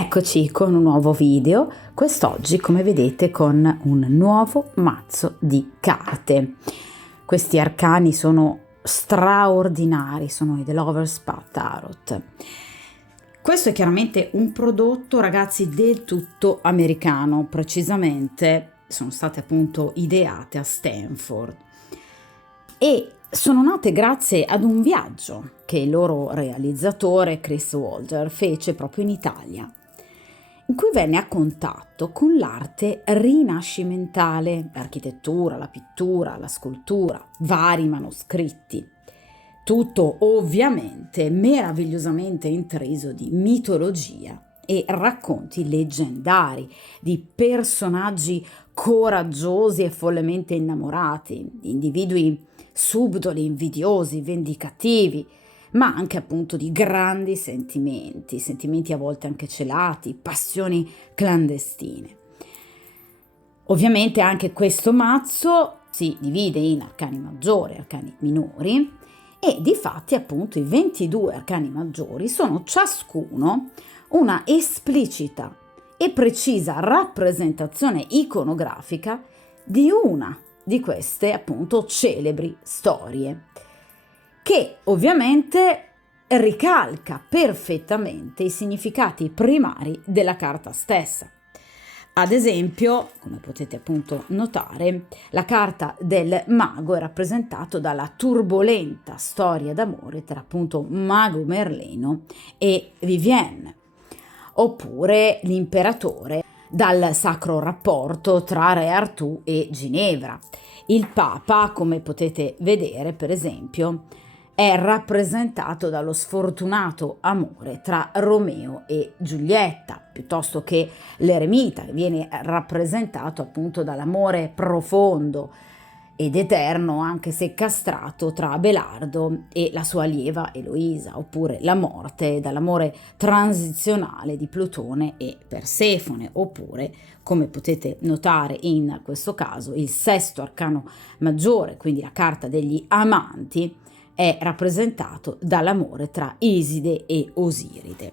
Eccoci con un nuovo video, quest'oggi come vedete con un nuovo mazzo di carte. Questi arcani sono straordinari, sono i The Lover's Path Tarot. Questo è chiaramente un prodotto, ragazzi, del tutto americano, precisamente sono state appunto ideate a Stanford e sono nate grazie ad un viaggio che il loro realizzatore Chris Walter fece proprio in Italia, in cui venne a contatto con l'arte rinascimentale, l'architettura, la pittura, la scultura, vari manoscritti. Tutto ovviamente meravigliosamente intriso di mitologia e racconti leggendari di personaggi coraggiosi e follemente innamorati, di individui subdoli, invidiosi, vendicativi, ma anche appunto di grandi sentimenti a volte anche celati, passioni clandestine. Ovviamente anche questo mazzo si divide in arcani maggiori e arcani minori e difatti appunto i 22 arcani maggiori sono ciascuno una esplicita e precisa rappresentazione iconografica di una di queste appunto celebri storie, che ovviamente ricalca perfettamente i significati primari della carta stessa. Ad esempio, come potete appunto notare, la carta del mago è rappresentato dalla turbolenta storia d'amore tra appunto Mago Merlino e Vivienne, oppure l'imperatore dal sacro rapporto tra Re Artù e Ginevra. Il Papa, come potete vedere, per esempio, è rappresentato dallo sfortunato amore tra Romeo e Giulietta, piuttosto che l'eremita, che viene rappresentato appunto dall'amore profondo ed eterno, anche se castrato, tra Abelardo e la sua allieva Eloisa, oppure la morte dall'amore transizionale di Plutone e Persefone, oppure, come potete notare in questo caso, il sesto arcano maggiore, quindi la carta degli amanti, è rappresentato dall'amore tra Iside e Osiride.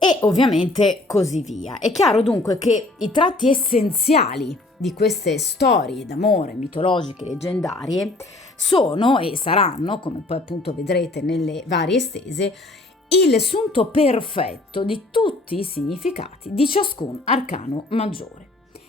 E ovviamente così via. È chiaro dunque che i tratti essenziali di queste storie d'amore mitologiche leggendarie sono e saranno, come poi appunto vedrete nelle varie stese, il sunto perfetto di tutti i significati di ciascun arcano maggiore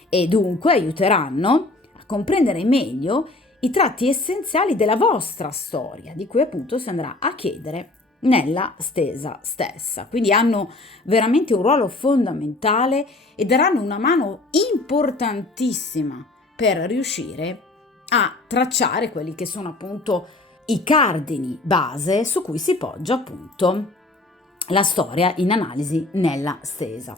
e dunque aiuteranno a comprendere meglio i tratti essenziali della vostra storia, di cui appunto si andrà a chiedere nella stesa stessa. Quindi hanno veramente un ruolo fondamentale e daranno una mano importantissima per riuscire a tracciare quelli che sono appunto i cardini base su cui si poggia appunto la storia in analisi nella stesa.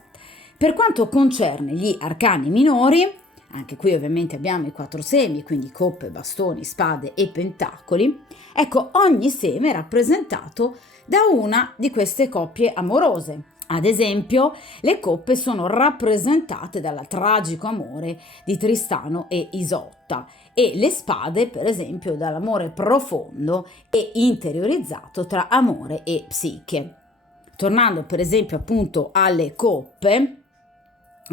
Per quanto concerne gli arcani minori, anche qui ovviamente abbiamo i 4 semi, quindi coppe, bastoni, spade e pentacoli. Ecco, ogni seme è rappresentato da una di queste coppie amorose. Ad esempio, le coppe sono rappresentate dal tragico amore di Tristano e Isotta e le spade, per esempio, dall'amore profondo e interiorizzato tra amore e psiche. Tornando per esempio appunto alle coppe,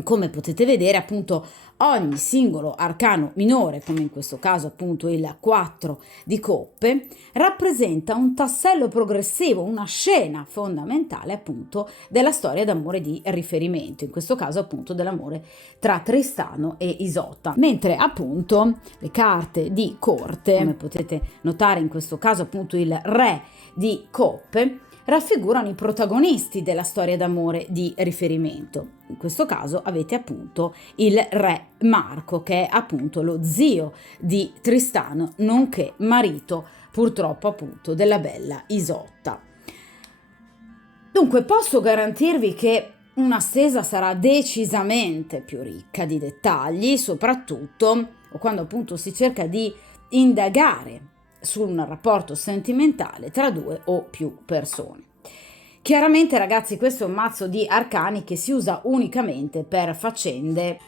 come potete vedere appunto ogni singolo arcano minore, come in questo caso appunto il 4 di coppe, rappresenta un tassello progressivo, una scena fondamentale appunto della storia d'amore di riferimento, in questo caso appunto dell'amore tra Tristano e Isotta, mentre appunto le carte di corte, come potete notare in questo caso appunto il re di coppe, raffigurano i protagonisti della storia d'amore di riferimento. In questo caso avete appunto il re Marco, che è appunto lo zio di Tristano, nonché marito purtroppo appunto della bella Isotta. Dunque posso garantirvi che una stesa sarà decisamente più ricca di dettagli, soprattutto quando appunto si cerca di indagare su un rapporto sentimentale tra due o più persone. Chiaramente, ragazzi, questo è un mazzo di arcani che si usa unicamente per faccende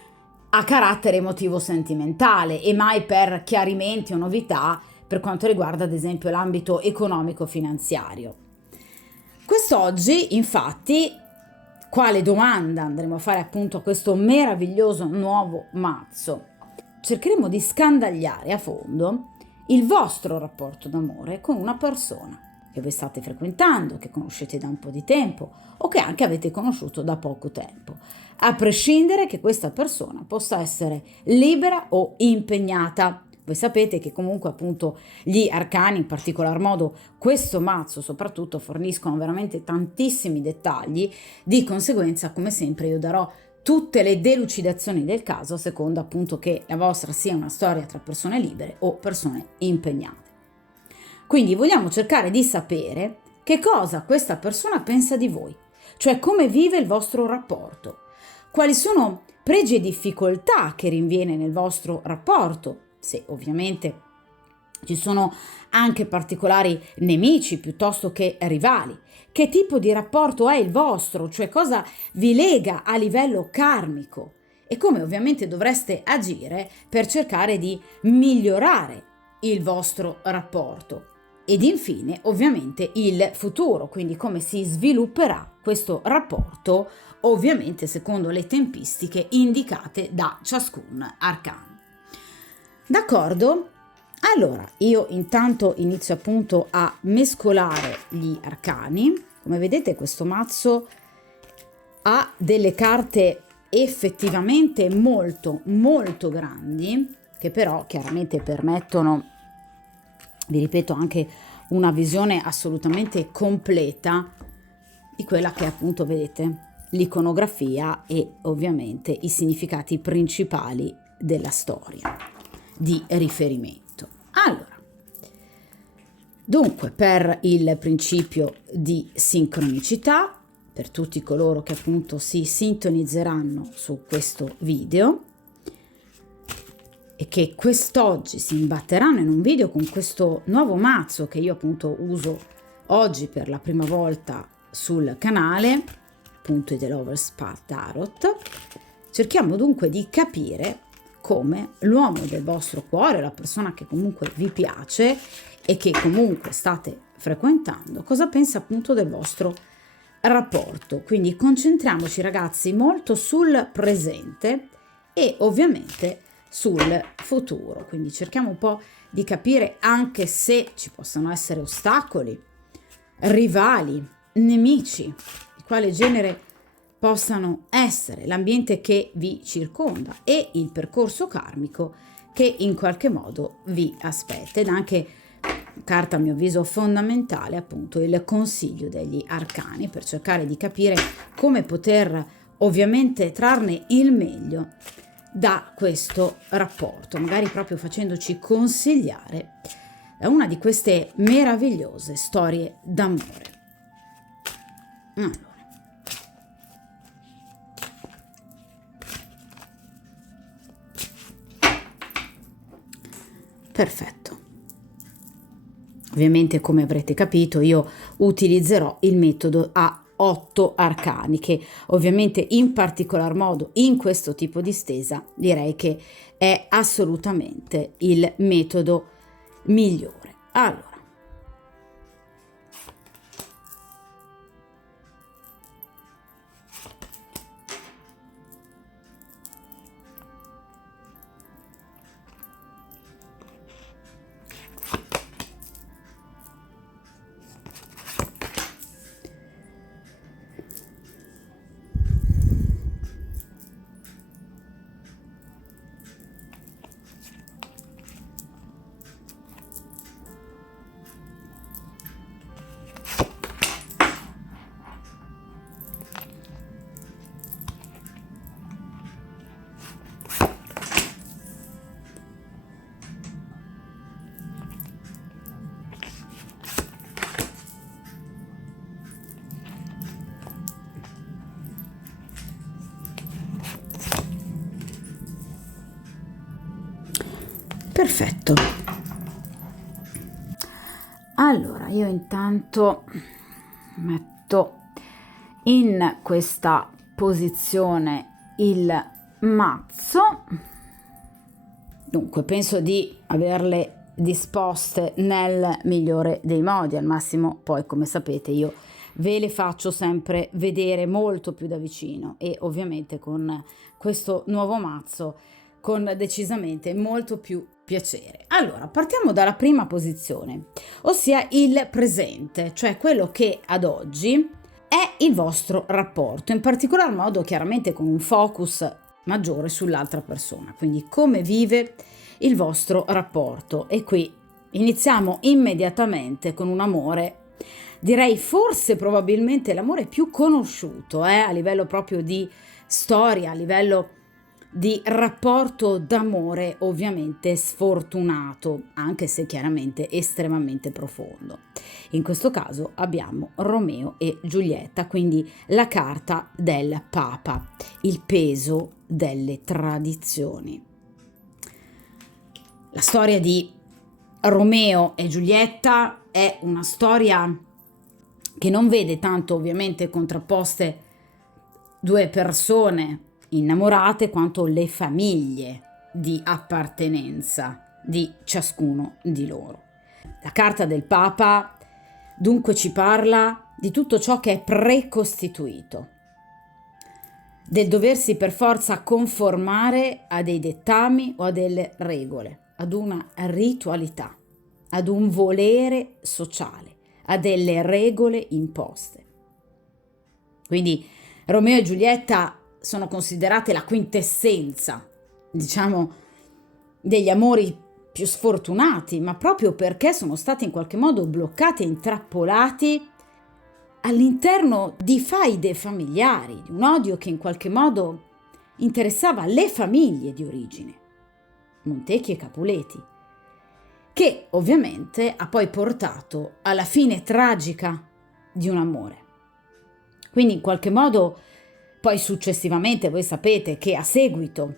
a carattere emotivo sentimentale e mai per chiarimenti o novità per quanto riguarda ad esempio l'ambito economico finanziario. Questo Quest'oggi, infatti, quale domanda andremo a fare appunto a questo meraviglioso nuovo mazzo? Cercheremo di scandagliare a fondo il vostro rapporto d'amore con una persona che voi state frequentando, che conoscete da un po' di tempo o che anche avete conosciuto da poco tempo, a prescindere che questa persona possa essere libera o impegnata. Voi sapete che comunque appunto gli arcani, in particolar modo questo mazzo soprattutto, forniscono veramente tantissimi dettagli, di conseguenza come sempre io darò tutte le delucidazioni del caso a seconda appunto che la vostra sia una storia tra persone libere o persone impegnate. Quindi vogliamo cercare di sapere che cosa questa persona pensa di voi, cioè come vive il vostro rapporto, quali sono pregi e difficoltà che rinviene nel vostro rapporto, se ovviamente ci sono anche particolari nemici piuttosto che rivali, che tipo di rapporto è il vostro, cioè cosa vi lega a livello karmico e come ovviamente dovreste agire per cercare di migliorare il vostro rapporto. Ed infine ovviamente il futuro, quindi come si svilupperà questo rapporto, ovviamente secondo le tempistiche indicate da ciascun arcano. D'accordo? Allora, io intanto inizio appunto a mescolare gli arcani. Come vedete questo mazzo ha delle carte effettivamente molto molto grandi, che però chiaramente permettono, vi ripeto, anche una visione assolutamente completa di quella che appunto vedete l'iconografia e ovviamente i significati principali della storia di riferimento. Allora, dunque per il principio di sincronicità, per tutti coloro che appunto si sintonizzeranno su questo video e che quest'oggi si imbatteranno in un video con questo nuovo mazzo che io appunto uso oggi per la prima volta sul canale, appunto i The Lovers Path Tarot, cerchiamo dunque di capire come l'uomo del vostro cuore, la persona che comunque vi piace e che comunque state frequentando, cosa pensa appunto del vostro rapporto. Quindi concentriamoci ragazzi molto sul presente e ovviamente sul futuro, quindi cerchiamo un po' di capire anche se ci possano essere ostacoli, rivali, nemici, di quale genere possano essere, l'ambiente che vi circonda e il percorso karmico che in qualche modo vi aspetta. Ed anche carta a mio avviso fondamentale appunto il consiglio degli arcani per cercare di capire come poter ovviamente trarne il meglio da questo rapporto, magari proprio facendoci consigliare da una di queste meravigliose storie d'amore. Allora, perfetto. Ovviamente, come avrete capito, io utilizzerò il metodo a 8 arcani, che ovviamente in particolar modo in questo tipo di stesa direi che è assolutamente il metodo migliore. Allora, perfetto. Allora, io intanto metto in questa posizione il mazzo. Dunque, penso di averle disposte nel migliore dei modi. Al massimo, poi, come sapete, io ve le faccio sempre vedere molto più da vicino e ovviamente con questo nuovo mazzo con decisamente molto più piacere. Allora, partiamo dalla prima posizione, ossia il presente, cioè quello che ad oggi è il vostro rapporto, in particolar modo chiaramente con un focus maggiore sull'altra persona, quindi come vive il vostro rapporto. E qui iniziamo immediatamente con un amore, direi forse probabilmente l'amore più conosciuto, a livello proprio di storia, a livello di rapporto d'amore ovviamente sfortunato, anche se chiaramente estremamente profondo. In questo caso abbiamo Romeo e Giulietta, quindi la carta del Papa, il peso delle tradizioni. La storia di Romeo e Giulietta è una storia che non vede tanto ovviamente contrapposte due persone innamorate quanto le famiglie di appartenenza di ciascuno di loro. La carta del Papa dunque ci parla di tutto ciò che è precostituito, del doversi per forza conformare a dei dettami o a delle regole, ad una ritualità, ad un volere sociale, a delle regole imposte. Quindi Romeo e Giulietta sono considerate la quintessenza, diciamo, degli amori più sfortunati, ma proprio perché sono stati in qualche modo bloccati e intrappolati all'interno di faide familiari, di un odio che in qualche modo interessava le famiglie di origine, Montecchi e Capuleti, che ovviamente ha poi portato alla fine tragica di un amore. Quindi in qualche modo poi successivamente voi sapete che a seguito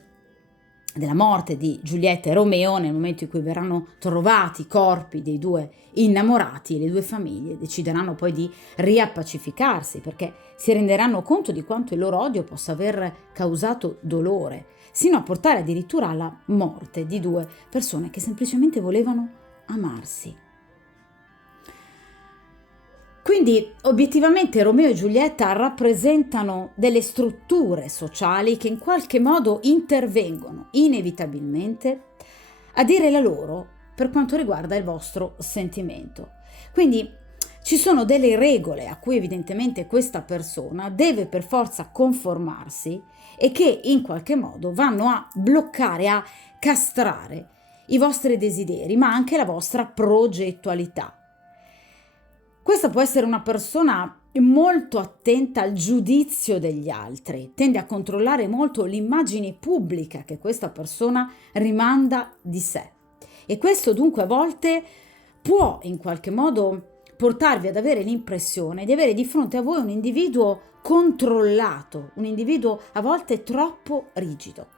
della morte di Giulietta e Romeo, nel momento in cui verranno trovati i corpi dei due innamorati, le due famiglie decideranno poi di riappacificarsi, perché si renderanno conto di quanto il loro odio possa aver causato dolore, sino a portare addirittura alla morte di due persone che semplicemente volevano amarsi. Quindi obiettivamente Romeo e Giulietta rappresentano delle strutture sociali che in qualche modo intervengono inevitabilmente a dire la loro per quanto riguarda il vostro sentimento. Quindi ci sono delle regole a cui evidentemente questa persona deve per forza conformarsi e che in qualche modo vanno a bloccare, a castrare i vostri desideri, ma anche la vostra progettualità. Questa può essere una persona molto attenta al giudizio degli altri, tende a controllare molto l'immagine pubblica che questa persona rimanda di sé. E questo dunque a volte può in qualche modo portarvi ad avere l'impressione di avere di fronte a voi un individuo controllato, un individuo a volte troppo rigido.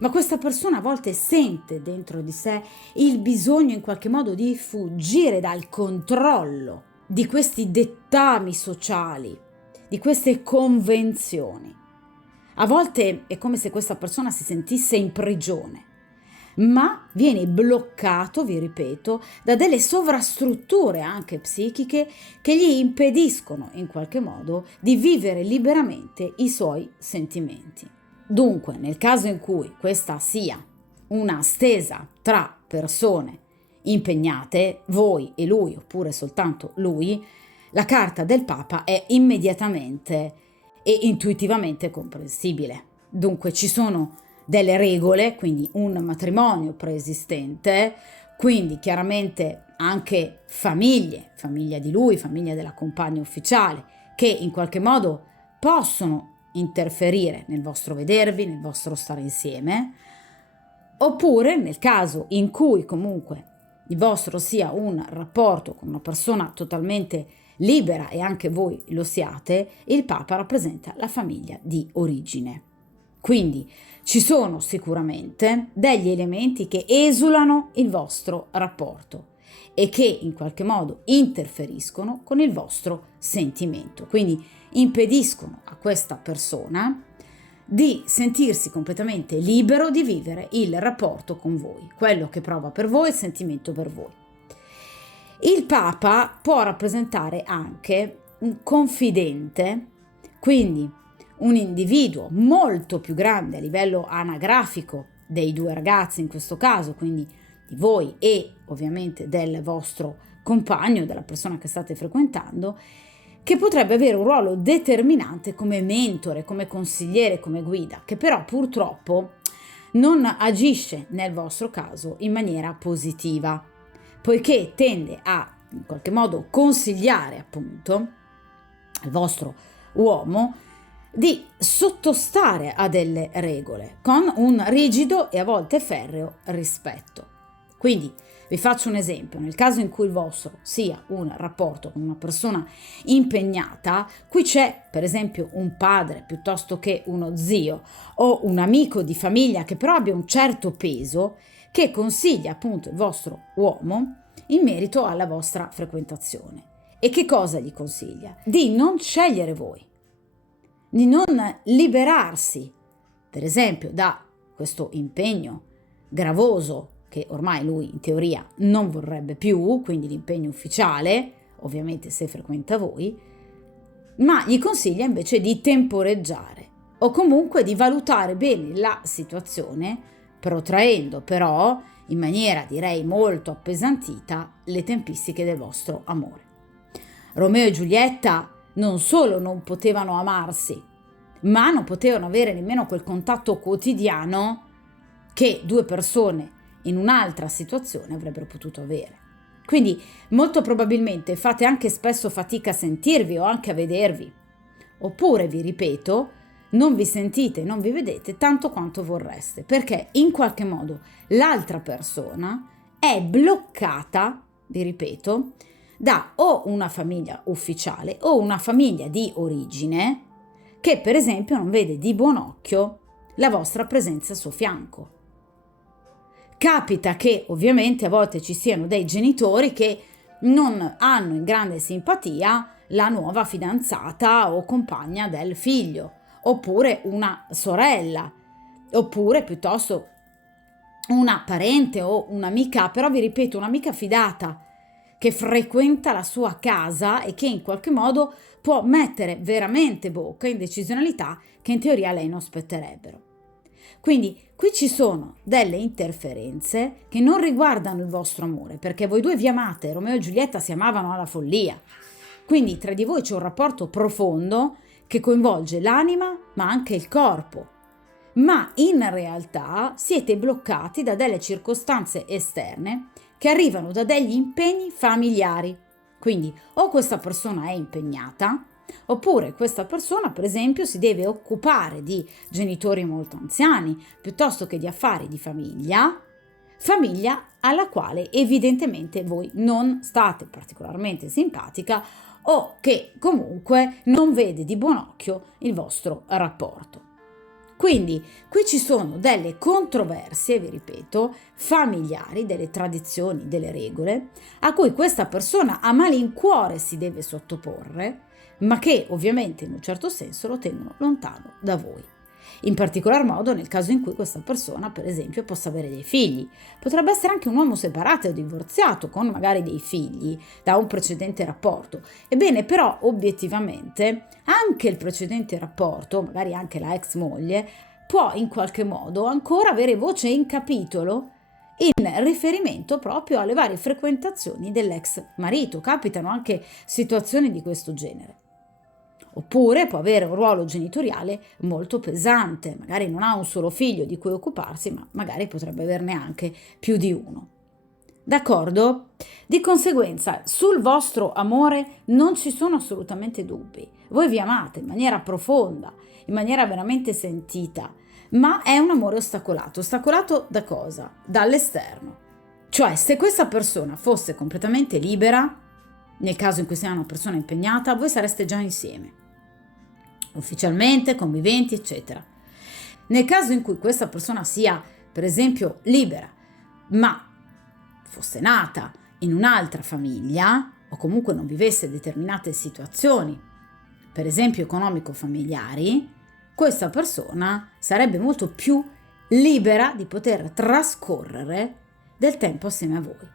Ma questa persona a volte sente dentro di sé il bisogno in qualche modo di fuggire dal controllo di questi dettami sociali, di queste convenzioni. A volte è come se questa persona si sentisse in prigione, ma viene bloccato, vi ripeto, da delle sovrastrutture anche psichiche che gli impediscono in qualche modo di vivere liberamente i suoi sentimenti. Dunque, nel caso in cui questa sia una stesa tra persone impegnate, voi e lui, oppure soltanto lui, la carta del Papa è immediatamente e intuitivamente comprensibile. Dunque ci sono delle regole, quindi un matrimonio preesistente, quindi chiaramente anche famiglia di lui, famiglia della compagna ufficiale, che in qualche modo possono interferire nel vostro vedervi, nel vostro stare insieme, oppure nel caso in cui comunque il vostro sia un rapporto con una persona totalmente libera e anche voi lo siate, il Papa rappresenta la famiglia di origine. Quindi ci sono sicuramente degli elementi che esulano il vostro rapporto e che in qualche modo interferiscono con il vostro sentimento, quindi impediscono a questa persona di sentirsi completamente libero di vivere il rapporto con voi, quello che prova per voi, il sentimento per voi. Il Papa può rappresentare anche un confidente, quindi un individuo molto più grande a livello anagrafico dei due ragazzi in questo caso, quindi di voi e ovviamente del vostro compagno, della persona che state frequentando, che potrebbe avere un ruolo determinante come mentore, come consigliere, come guida, che però purtroppo non agisce nel vostro caso in maniera positiva, poiché tende a in qualche modo consigliare appunto al vostro uomo di sottostare a delle regole con un rigido e a volte ferreo rispetto. Quindi vi faccio un esempio: nel caso in cui il vostro sia un rapporto con una persona impegnata, qui c'è per esempio un padre piuttosto che uno zio o un amico di famiglia che però abbia un certo peso, che consiglia appunto il vostro uomo in merito alla vostra frequentazione. E che cosa gli consiglia? Di non scegliere voi, di non liberarsi, per esempio, da questo impegno gravoso che ormai lui in teoria non vorrebbe più, quindi l'impegno ufficiale, ovviamente se frequenta voi, ma gli consiglia invece di temporeggiare o comunque di valutare bene la situazione, protraendo però in maniera direi molto appesantita le tempistiche del vostro amore. Romeo e Giulietta non solo non potevano amarsi, ma non potevano avere nemmeno quel contatto quotidiano che due persone in un'altra situazione avrebbero potuto avere. Quindi molto probabilmente fate anche spesso fatica a sentirvi o anche a vedervi. Oppure, vi ripeto, non vi sentite, non vi vedete tanto quanto vorreste, perché in qualche modo l'altra persona è bloccata, vi ripeto, da o una famiglia ufficiale o una famiglia di origine che per esempio non vede di buon occhio la vostra presenza al suo fianco. Capita che ovviamente a volte ci siano dei genitori che non hanno in grande simpatia la nuova fidanzata o compagna del figlio, oppure una sorella, oppure piuttosto una parente o un'amica, però vi ripeto, un'amica fidata che frequenta la sua casa e che in qualche modo può mettere veramente bocca in decisionalità che in teoria lei non spetterebbero. Quindi qui ci sono delle interferenze che non riguardano il vostro amore, perché voi due vi amate, Romeo e Giulietta si amavano alla follia. Quindi tra di voi c'è un rapporto profondo che coinvolge l'anima ma anche il corpo. Ma in realtà siete bloccati da delle circostanze esterne che arrivano da degli impegni familiari. Quindi o questa persona è impegnata, oppure questa persona, per esempio, si deve occupare di genitori molto anziani, piuttosto che di affari di famiglia alla quale evidentemente voi non state particolarmente simpatica o che comunque non vede di buon occhio il vostro rapporto. Quindi qui ci sono delle controversie, vi ripeto, familiari, delle tradizioni, delle regole, a cui questa persona a malincuore si deve sottoporre, ma che ovviamente in un certo senso lo tengono lontano da voi. In particolar modo nel caso in cui questa persona, per esempio, possa avere dei figli. Potrebbe essere anche un uomo separato o divorziato con magari dei figli da un precedente rapporto. Ebbene, però, obiettivamente, anche il precedente rapporto, magari anche la ex moglie, può in qualche modo ancora avere voce in capitolo in riferimento proprio alle varie frequentazioni dell'ex marito. Capitano anche situazioni di questo genere. Oppure può avere un ruolo genitoriale molto pesante, magari non ha un solo figlio di cui occuparsi, ma magari potrebbe averne anche più di uno. D'accordo? Di conseguenza, sul vostro amore non ci sono assolutamente dubbi. Voi vi amate in maniera profonda, in maniera veramente sentita, ma è un amore ostacolato. Ostacolato da cosa? Dall'esterno. Cioè, se questa persona fosse completamente libera, nel caso in cui sia una persona impegnata, voi sareste già insieme, ufficialmente, conviventi, eccetera. Nel caso in cui questa persona sia, per esempio, libera, ma fosse nata in un'altra famiglia, o comunque non vivesse determinate situazioni, per esempio economico-familiari, questa persona sarebbe molto più libera di poter trascorrere del tempo assieme a voi,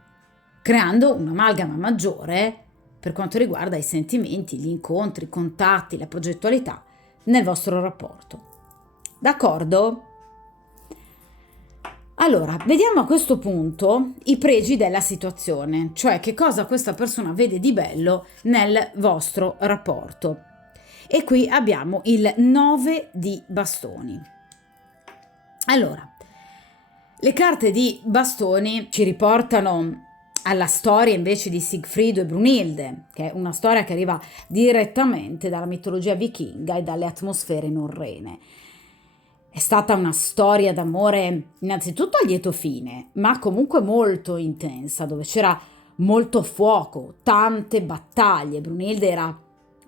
creando un'amalgama maggiore per quanto riguarda i sentimenti, gli incontri, i contatti, la progettualità nel vostro rapporto. D'accordo? Allora, vediamo a questo punto i pregi della situazione, cioè che cosa questa persona vede di bello nel vostro rapporto. E qui abbiamo il 9 di bastoni. Allora, le carte di bastoni ci riportano alla storia invece di Sigfrido e Brunilde, che è una storia che arriva direttamente dalla mitologia vichinga e dalle atmosfere norrene. È stata una storia d'amore innanzitutto a lieto fine, ma comunque molto intensa, dove c'era molto fuoco, tante battaglie. Brunilde era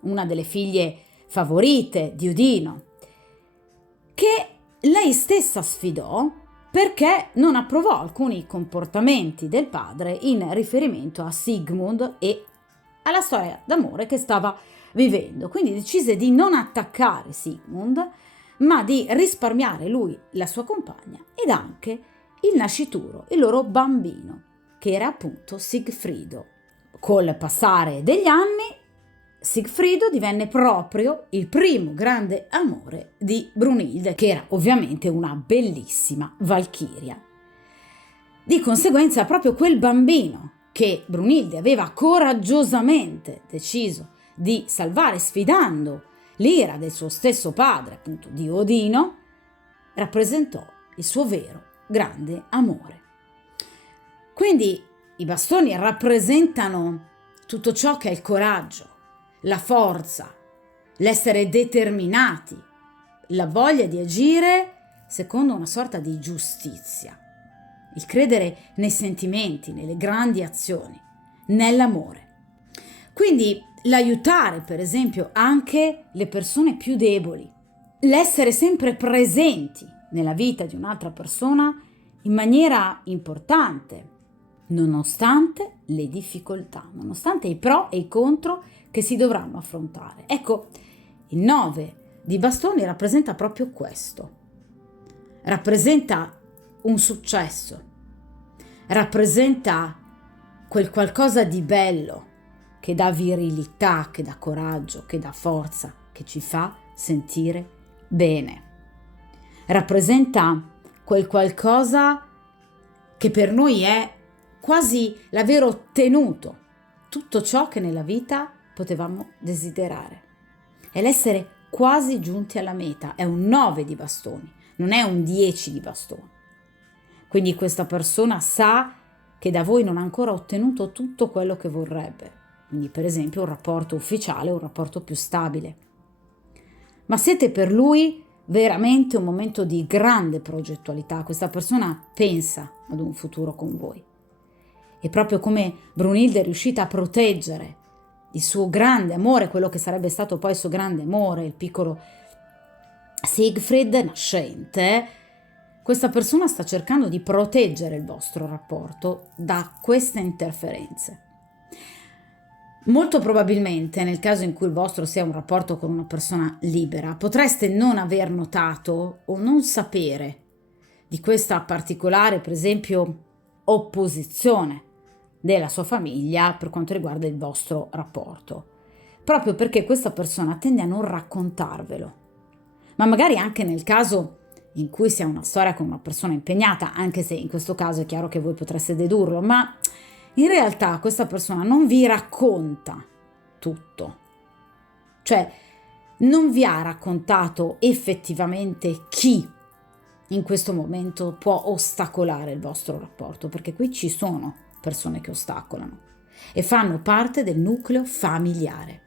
una delle figlie favorite di Odino, che lei stessa sfidò perché non approvò alcuni comportamenti del padre in riferimento a Sigmund e alla storia d'amore che stava vivendo. Quindi decise di non attaccare Sigmund, ma di risparmiare lui, la sua compagna, ed anche il nascituro, il loro bambino, che era appunto Sigfrido. Col passare degli anni, Sigfrido divenne proprio il primo grande amore di Brunilde, che era ovviamente una bellissima valchiria. Di conseguenza, proprio quel bambino che Brunilde aveva coraggiosamente deciso di salvare sfidando l'ira del suo stesso padre, appunto di Odino, rappresentò il suo vero grande amore. Quindi i bastoni rappresentano tutto ciò che è il coraggio, la forza, l'essere determinati, la voglia di agire secondo una sorta di giustizia, il credere nei sentimenti, nelle grandi azioni, nell'amore. Quindi l'aiutare, per esempio, anche le persone più deboli, l'essere sempre presenti nella vita di un'altra persona in maniera importante, nonostante le difficoltà, nonostante i pro e i contro che si dovranno affrontare. Ecco, il 9 di bastoni rappresenta proprio questo. Rappresenta un successo, rappresenta quel qualcosa di bello che dà virilità, che dà coraggio, che dà forza, che ci fa sentire bene. Rappresenta quel qualcosa che per noi è quasi l'aver ottenuto tutto ciò che nella vita potevamo desiderare. È l'essere quasi giunti alla meta. È un 9 di bastoni, non è un 10 di bastoni. Quindi questa persona sa che da voi non ha ancora ottenuto tutto quello che vorrebbe. Quindi per esempio un rapporto ufficiale, un rapporto più stabile. Ma siete per lui veramente un momento di grande progettualità. Questa persona pensa ad un futuro con voi. E proprio come Brunilde è riuscita a proteggere il suo grande amore, quello che sarebbe stato poi il suo grande amore, il piccolo Siegfried nascente, questa persona sta cercando di proteggere il vostro rapporto da queste interferenze. Molto probabilmente, nel caso in cui il vostro sia un rapporto con una persona libera, potreste non aver notato o non sapere di questa particolare, per esempio, opposizione della sua famiglia per quanto riguarda il vostro rapporto, proprio perché questa persona tende a non raccontarvelo. Ma magari anche nel caso in cui sia una storia con una persona impegnata, anche se in questo caso è chiaro che voi potreste dedurlo, ma in realtà questa persona non vi racconta tutto, cioè non vi ha raccontato effettivamente chi in questo momento può ostacolare il vostro rapporto, perché qui ci sono persone che ostacolano e fanno parte del nucleo familiare.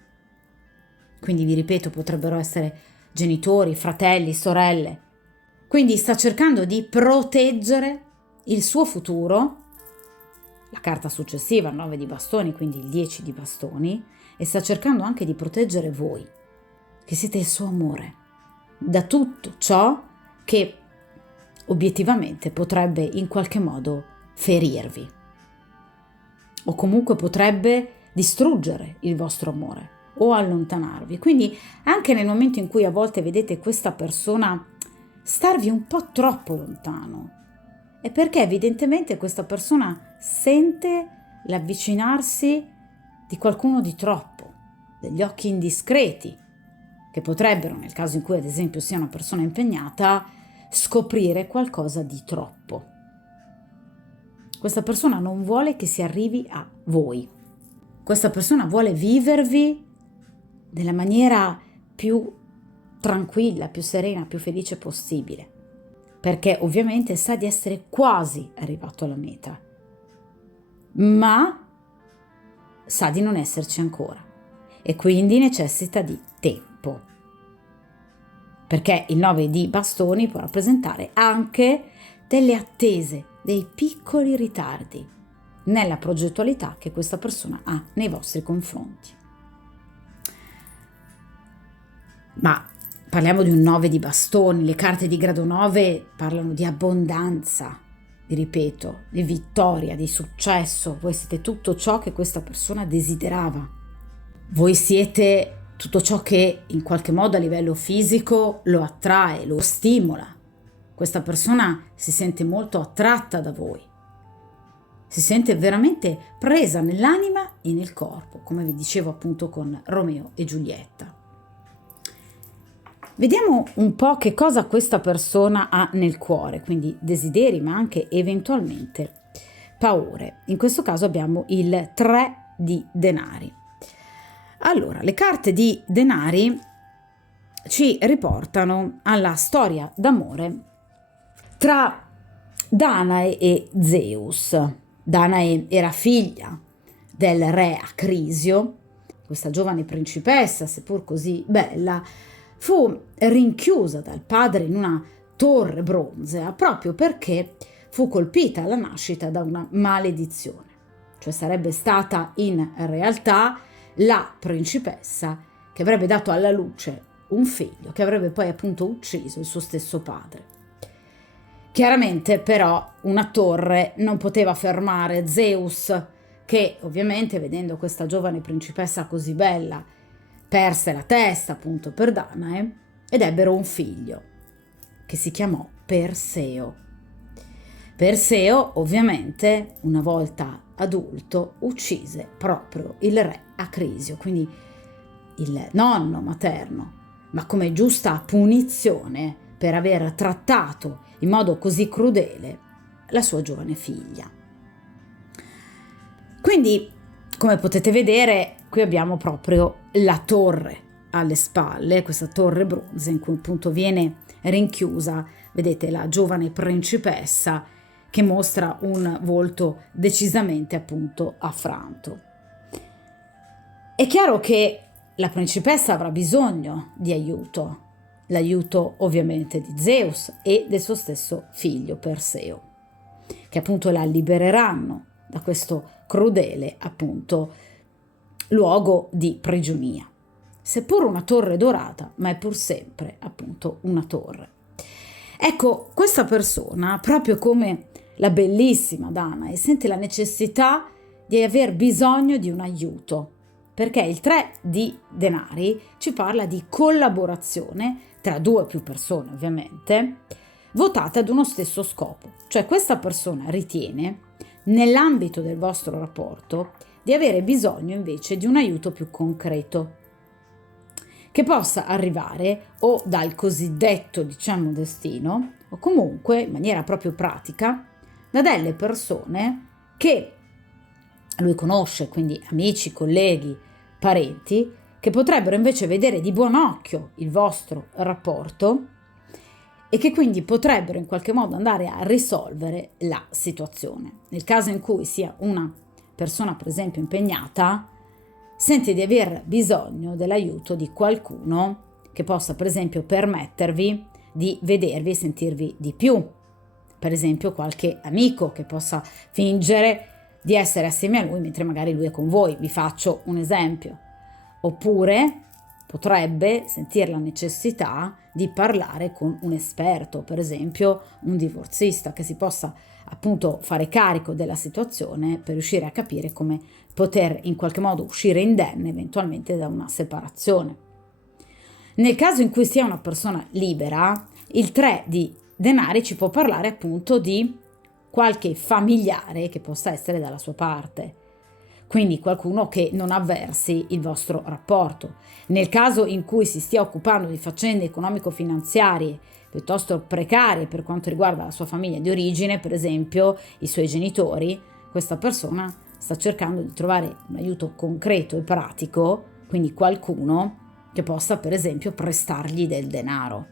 Quindi vi ripeto, potrebbero essere genitori, fratelli, sorelle. Quindi sta cercando di proteggere il suo futuro. La carta successiva, il 9 di bastoni, quindi il 10 di bastoni, e sta cercando anche di proteggere voi, che siete il suo amore, da tutto ciò che obiettivamente potrebbe in qualche modo ferirvi o comunque potrebbe distruggere il vostro amore o allontanarvi. Quindi anche nel momento in cui a volte vedete questa persona starvi un po' troppo lontano, è perché evidentemente questa persona sente l'avvicinarsi di qualcuno di troppo, degli occhi indiscreti, che potrebbero, nel caso in cui ad esempio sia una persona impegnata, scoprire qualcosa di troppo. Questa persona non vuole che si arrivi a voi. Questa persona vuole vivervi nella maniera più tranquilla, più serena, più felice possibile, perché ovviamente sa di essere quasi arrivato alla meta, ma sa di non esserci ancora e quindi necessita di tempo, perché il 9 di bastoni può rappresentare anche delle attese, dei piccoli ritardi nella progettualità che questa persona ha nei vostri confronti. Ma parliamo di un 9 di bastoni, le carte di grado 9 parlano di abbondanza, vi ripeto, di vittoria, di successo. Voi siete tutto ciò che questa persona desiderava. Voi siete tutto ciò che in qualche modo a livello fisico lo attrae, lo stimola. Questa persona si sente molto attratta da voi. Si sente veramente presa nell'anima e nel corpo, come vi dicevo appunto con Romeo e Giulietta. Vediamo un po' che cosa questa persona ha nel cuore, quindi desideri ma anche eventualmente paure. In questo caso abbiamo il 3 di denari. Allora, le carte di denari ci riportano alla storia d'amore tra Danae e Zeus. Danae era figlia del re Acrisio. Questa giovane principessa, seppur così bella, fu rinchiusa dal padre in una torre bronzea proprio perché fu colpita alla nascita da una maledizione. Cioè sarebbe stata in realtà la principessa che avrebbe dato alla luce un figlio che avrebbe poi appunto ucciso il suo stesso padre. Chiaramente però una torre non poteva fermare Zeus, che ovviamente vedendo questa giovane principessa così bella perse la testa appunto per Danae ed ebbero un figlio che si chiamò Perseo. Perseo ovviamente una volta adulto uccise proprio il re Acrisio, quindi il nonno materno, ma come giusta punizione per aver trattato in modo così crudele la sua giovane figlia. Quindi, come potete vedere, qui abbiamo proprio la torre alle spalle, questa torre bronzea in cui appunto viene rinchiusa, vedete, la giovane principessa che mostra un volto decisamente appunto affranto. È chiaro che la principessa avrà bisogno di aiuto, l'aiuto ovviamente di Zeus e del suo stesso figlio Perseo, che appunto la libereranno da questo crudele appunto luogo di prigionia. Seppur una torre dorata, ma è pur sempre appunto una torre. Ecco, questa persona, proprio come la bellissima Danae, sente la necessità di aver bisogno di un aiuto, perché il 3 di denari ci parla di collaborazione tra due o più persone, ovviamente, votate ad uno stesso scopo. Cioè questa persona ritiene, nell'ambito del vostro rapporto, di avere bisogno invece di un aiuto più concreto, che possa arrivare o dal cosiddetto, diciamo, destino, o comunque in maniera proprio pratica, da delle persone che lui conosce, quindi amici, colleghi, parenti, che potrebbero invece vedere di buon occhio il vostro rapporto e che quindi potrebbero in qualche modo andare a risolvere la situazione. Nel caso in cui sia una persona, per esempio, impegnata, sente di aver bisogno dell'aiuto di qualcuno che possa, per esempio, permettervi di vedervi e sentirvi di più. Per esempio, qualche amico che possa fingere di essere assieme a lui mentre magari lui è con voi. Vi faccio un esempio. Oppure potrebbe sentire la necessità di parlare con un esperto, per esempio un divorzista, che si possa appunto fare carico della situazione per riuscire a capire come poter in qualche modo uscire indenne eventualmente da una separazione. Nel caso in cui sia una persona libera, il 3 di denari ci può parlare appunto di qualche familiare che possa essere dalla sua parte, quindi qualcuno che non avversi il vostro rapporto. Nel caso in cui si stia occupando di faccende economico-finanziarie piuttosto precarie per quanto riguarda la sua famiglia di origine, per esempio i suoi genitori, questa persona sta cercando di trovare un aiuto concreto e pratico, quindi qualcuno che possa per esempio prestargli del denaro.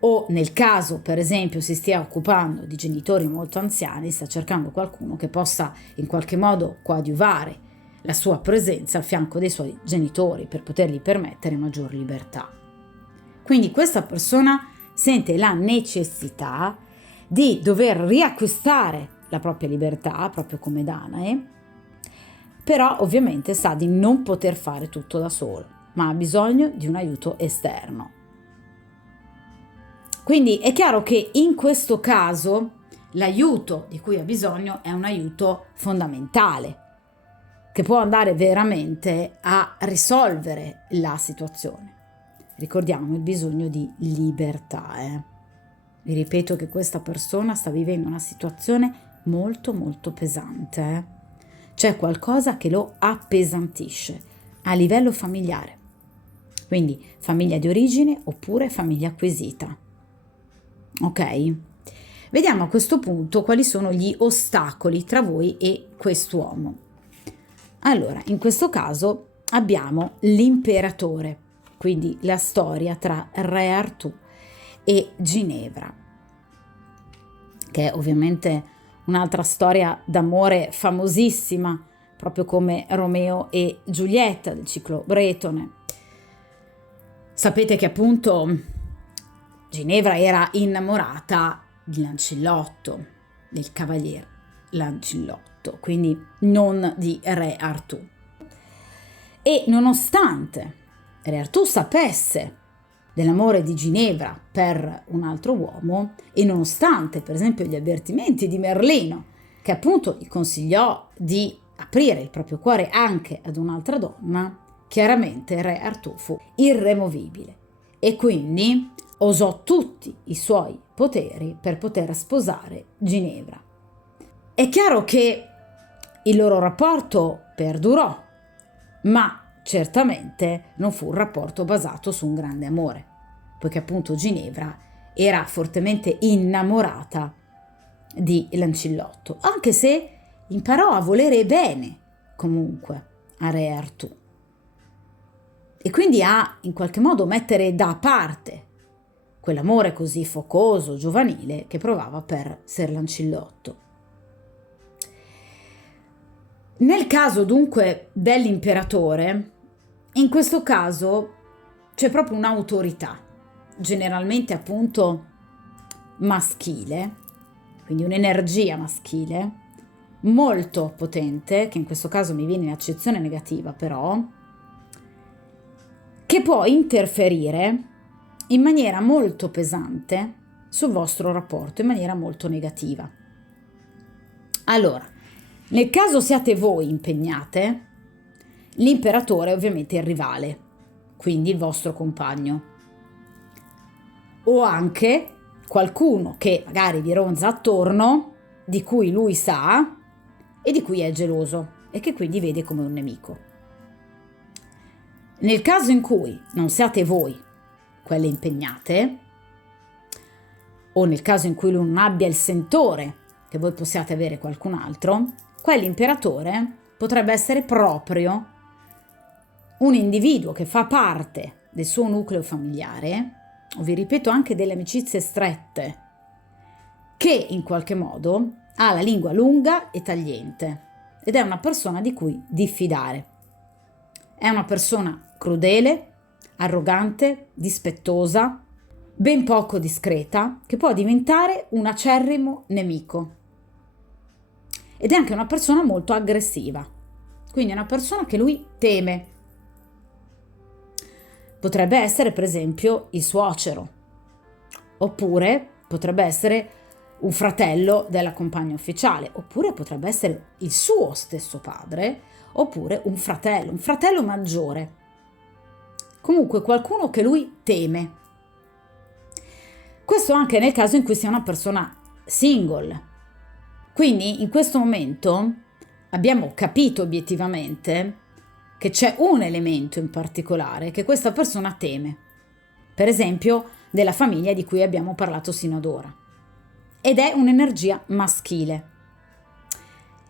O nel caso per esempio si stia occupando di genitori molto anziani, sta cercando qualcuno che possa in qualche modo coadiuvare la sua presenza al fianco dei suoi genitori per potergli permettere maggior libertà. Quindi questa persona sente la necessità di dover riacquistare la propria libertà, proprio come Danae, però ovviamente sa di non poter fare tutto da solo, ma ha bisogno di un aiuto esterno. Quindi è chiaro che in questo caso l'aiuto di cui ha bisogno è un aiuto fondamentale, che può andare veramente a risolvere la situazione. Ricordiamo il bisogno di libertà. Vi ripeto che questa persona sta vivendo una situazione molto molto pesante. C'è qualcosa che lo appesantisce a livello familiare, quindi famiglia di origine oppure famiglia acquisita. Ok? Vediamo a questo punto quali sono gli ostacoli tra voi e quest'uomo. Allora, in questo caso abbiamo l'imperatore, quindi la storia tra Re Artù e Ginevra, che è ovviamente un'altra storia d'amore famosissima, proprio come Romeo e Giulietta del ciclo bretone. Sapete che appunto Ginevra era innamorata di Lancillotto, del cavaliere Lancillotto, quindi non di Re Artù. E nonostante Re Artù sapesse dell'amore di Ginevra per un altro uomo e nonostante per esempio gli avvertimenti di Merlino, che appunto gli consigliò di aprire il proprio cuore anche ad un'altra donna, chiaramente Re Artù fu irremovibile e quindi usò tutti i suoi poteri per poter sposare Ginevra. È chiaro che il loro rapporto perdurò, ma certamente non fu un rapporto basato su un grande amore, poiché appunto Ginevra era fortemente innamorata di Lancillotto, anche se imparò a volere bene comunque a Re Artù e quindi a in qualche modo mettere da parte quell'amore così focoso, giovanile che provava per Ser Lancillotto. Nel caso dunque dell'imperatore, in questo caso c'è proprio un'autorità, generalmente appunto maschile, quindi un'energia maschile molto potente, che in questo caso mi viene in accezione negativa però, che può interferire in maniera molto pesante sul vostro rapporto, in maniera molto negativa. Allora, nel caso siate voi impegnate, l'imperatore è ovviamente il rivale, quindi il vostro compagno, o anche qualcuno che magari vi ronza attorno, di cui lui sa e di cui è geloso e che quindi vede come un nemico. Nel caso in cui non siate voi quelle impegnate, o nel caso in cui lui non abbia il sentore che voi possiate avere qualcun altro, quell'imperatore potrebbe essere proprio un individuo che fa parte del suo nucleo familiare, o vi ripeto anche delle amicizie strette, che in qualche modo ha la lingua lunga e tagliente ed è una persona di cui diffidare. È una persona crudele, arrogante, dispettosa, ben poco discreta, che può diventare un acerrimo nemico. Ed è anche una persona molto aggressiva, quindi è una persona che lui teme. Potrebbe essere per esempio il suocero, oppure potrebbe essere un fratello della compagna ufficiale, oppure potrebbe essere il suo stesso padre, oppure un fratello maggiore. Comunque qualcuno che lui teme. Questo anche nel caso in cui sia una persona single. Quindi in questo momento abbiamo capito obiettivamente che c'è un elemento in particolare che questa persona teme, per esempio della famiglia di cui abbiamo parlato sino ad ora, ed è un'energia maschile.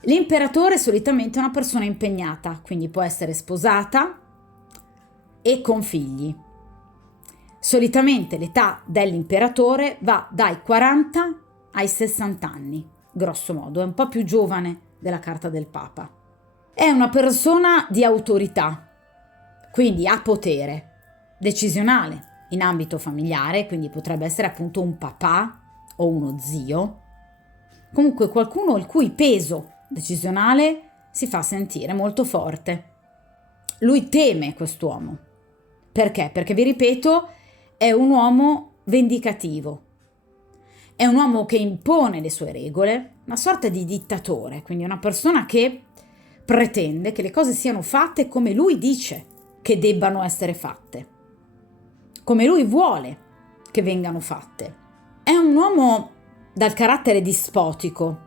L'imperatore solitamente è una persona impegnata, quindi può essere sposata e con figli. Solitamente l'età dell'imperatore va dai 40 ai 60 anni, grosso modo, è un po' più giovane della carta del Papa. È una persona di autorità, quindi ha potere decisionale in ambito familiare, quindi potrebbe essere appunto un papà o uno zio, comunque qualcuno il cui peso decisionale si fa sentire molto forte. Lui teme quest'uomo. Perché? Perché vi ripeto, è un uomo vendicativo. È un uomo che impone le sue regole, una sorta di dittatore, quindi una persona che pretende che le cose siano fatte come lui dice che debbano essere fatte, come lui vuole che vengano fatte. È un uomo dal carattere dispotico,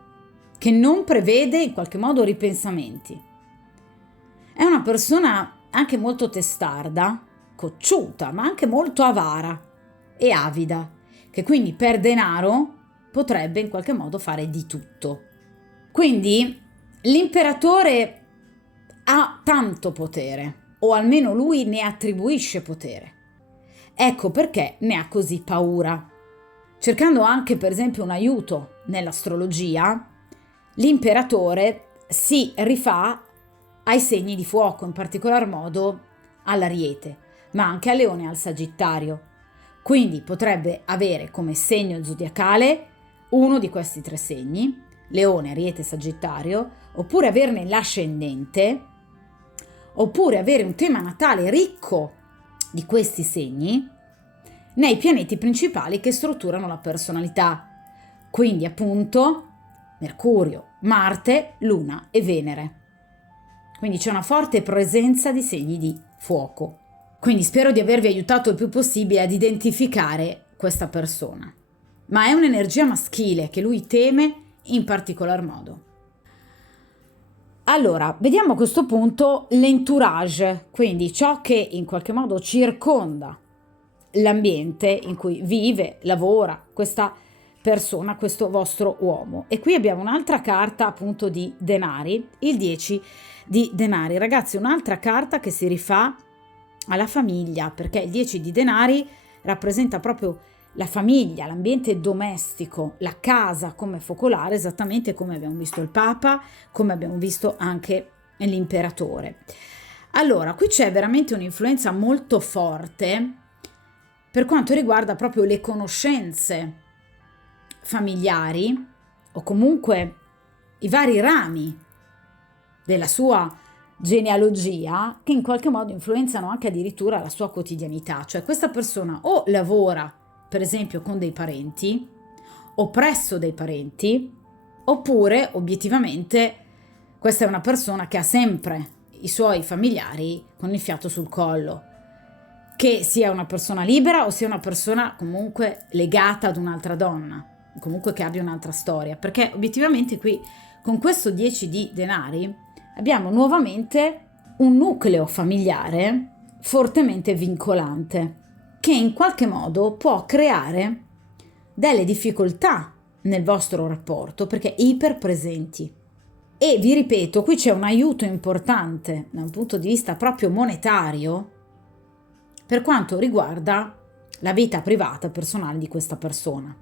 che non prevede in qualche modo ripensamenti. È una persona anche molto testarda, cocciuta, ma anche molto avara e avida, che quindi per denaro potrebbe in qualche modo fare di tutto. Quindi l'imperatore ha tanto potere, o almeno lui ne attribuisce potere. Ecco perché ne ha così paura. Cercando anche per esempio un aiuto nell'astrologia, l'imperatore si rifà ai segni di fuoco, in particolar modo all'Ariete, ma anche al Leone e al Sagittario. Quindi potrebbe avere come segno zodiacale uno di questi tre segni, Leone, Ariete, Sagittario, oppure averne l'ascendente, oppure avere un tema natale ricco di questi segni nei pianeti principali che strutturano la personalità. Quindi appunto Mercurio, Marte, Luna e Venere. Quindi c'è una forte presenza di segni di fuoco. Quindi spero di avervi aiutato il più possibile ad identificare questa persona. Ma è un'energia maschile che lui teme in particolar modo. Allora, vediamo a questo punto l'entourage, quindi ciò che in qualche modo circonda l'ambiente in cui vive, lavora questa persona, questo vostro uomo. E qui abbiamo un'altra carta appunto di denari, il 10 di denari. Ragazzi, un'altra carta che si rifà alla famiglia, perché il 10 di denari rappresenta proprio la famiglia, l'ambiente domestico, la casa come focolare, esattamente come abbiamo visto il Papa, come abbiamo visto anche l'imperatore. Allora, qui c'è veramente un'influenza molto forte per quanto riguarda proprio le conoscenze familiari o comunque i vari rami della sua genealogia che in qualche modo influenzano anche addirittura la sua quotidianità. Cioè questa persona o lavora per esempio con dei parenti o presso dei parenti, oppure obiettivamente questa è una persona che ha sempre i suoi familiari con il fiato sul collo, che sia una persona libera o sia una persona comunque legata ad un'altra donna, comunque che abbia un'altra storia, perché obiettivamente qui con questo 10 di denari abbiamo nuovamente un nucleo familiare fortemente vincolante, che in qualche modo può creare delle difficoltà nel vostro rapporto perché iperpresenti. E vi ripeto, qui c'è un aiuto importante da un punto di vista proprio monetario per quanto riguarda la vita privata e personale di questa persona.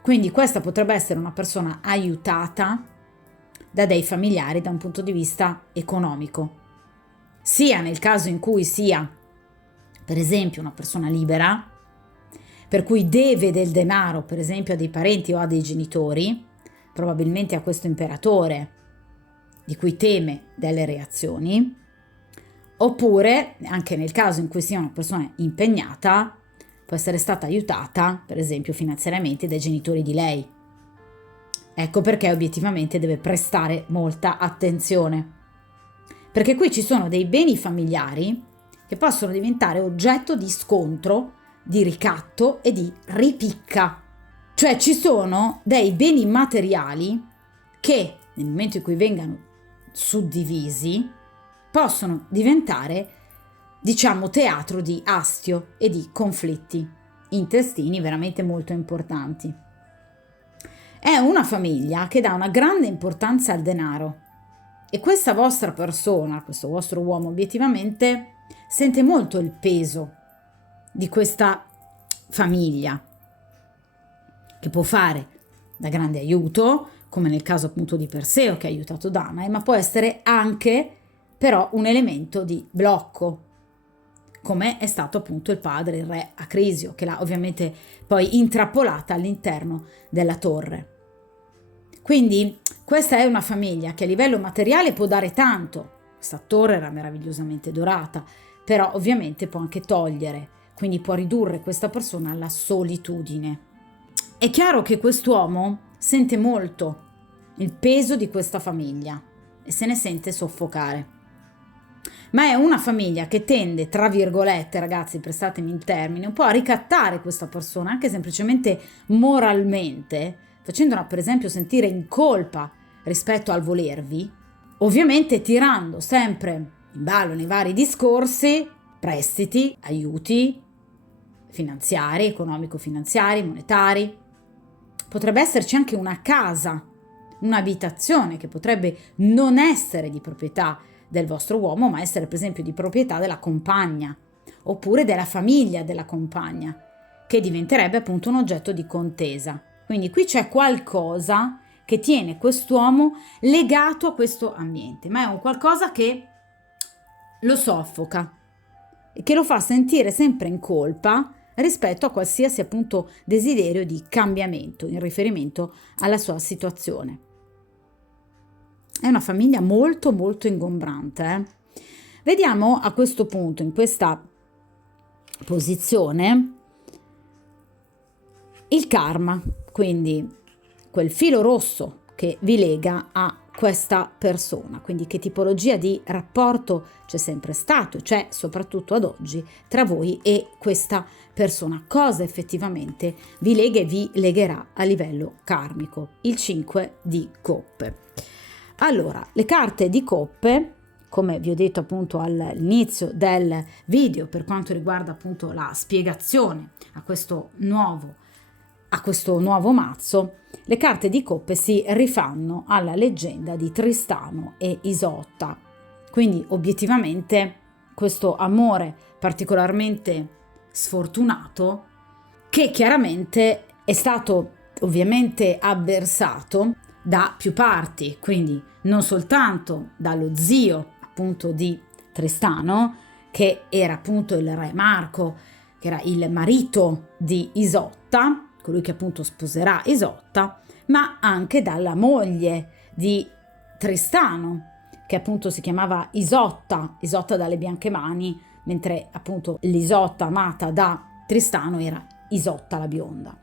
Quindi questa potrebbe essere una persona aiutata da dei familiari da un punto di vista economico, sia nel caso in cui sia per esempio una persona libera, per cui deve del denaro per esempio a dei parenti o a dei genitori, probabilmente a questo imperatore di cui teme delle reazioni, oppure anche nel caso in cui sia una persona impegnata, può essere stata aiutata per esempio finanziariamente dai genitori di lei. Ecco perché obiettivamente deve prestare molta attenzione, perché qui ci sono dei beni familiari che possono diventare oggetto di scontro, di ricatto e di ripicca. Cioè ci sono dei beni materiali che nel momento in cui vengano suddivisi possono diventare, diciamo, teatro di astio e di conflitti intestini veramente molto importanti. È una famiglia che dà una grande importanza al denaro e questa vostra persona, questo vostro uomo, obiettivamente sente molto il peso di questa famiglia, che può fare da grande aiuto, come nel caso appunto di Perseo che ha aiutato Danae, ma può essere anche però un elemento di blocco, come è stato appunto il padre, il re Acrisio, che l'ha ovviamente poi intrappolata all'interno della torre. Quindi questa è una famiglia che a livello materiale può dare tanto, questa torre era meravigliosamente dorata, però ovviamente può anche togliere, quindi può ridurre questa persona alla solitudine. È chiaro che quest'uomo sente molto il peso di questa famiglia e se ne sente soffocare. Ma è una famiglia che tende, tra virgolette, ragazzi, prestatemi il termine, un po' a ricattare questa persona, anche semplicemente moralmente, facendola per esempio sentire in colpa rispetto al volervi, ovviamente tirando sempre in ballo nei vari discorsi prestiti, aiuti finanziari, economico-finanziari, monetari. Potrebbe esserci anche una casa, un'abitazione che potrebbe non essere di proprietà del vostro uomo, ma essere per esempio di proprietà della compagna oppure della famiglia della compagna, che diventerebbe appunto un oggetto di contesa. Quindi qui c'è qualcosa che tiene quest'uomo legato a questo ambiente, ma è un qualcosa che lo soffoca e che lo fa sentire sempre in colpa rispetto a qualsiasi appunto desiderio di cambiamento in riferimento alla sua situazione. È una famiglia molto molto ingombrante. Vediamo a questo punto, in questa posizione, il karma, quindi quel filo rosso che vi lega a questa persona, quindi che tipologia di rapporto c'è sempre stato, c'è soprattutto ad oggi tra voi e questa persona, cosa effettivamente vi lega e vi legherà a livello karmico. Il 5 di coppe. Allora, le carte di coppe, come vi ho detto appunto all'inizio del video, per quanto riguarda appunto la spiegazione a questo nuovo mazzo, le carte di coppe si rifanno alla leggenda di Tristano e Isotta. Quindi obiettivamente questo amore particolarmente sfortunato, che chiaramente è stato ovviamente avversato da più parti, quindi non soltanto dallo zio appunto di Tristano, che era appunto il re Marco, che era il marito di Isotta, colui che appunto sposerà Isotta, ma anche dalla moglie di Tristano, che appunto si chiamava Isotta dalle bianche mani, mentre appunto l'Isotta amata da Tristano era Isotta la bionda.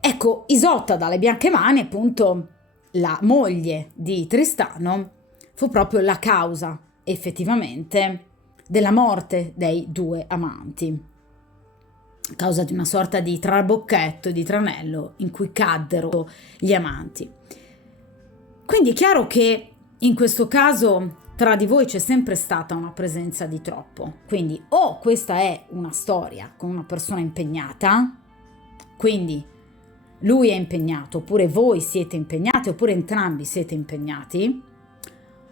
Ecco, Isotta dalle bianche mani, appunto la moglie di Tristano, fu proprio la causa effettivamente della morte dei due amanti, a causa di una sorta di trabocchetto, di tranello in cui caddero gli amanti. Quindi è chiaro che in questo caso tra di voi c'è sempre stata una presenza di troppo, quindi o questa è una storia con una persona impegnata, quindi lui è impegnato, oppure voi siete impegnati, oppure entrambi siete impegnati,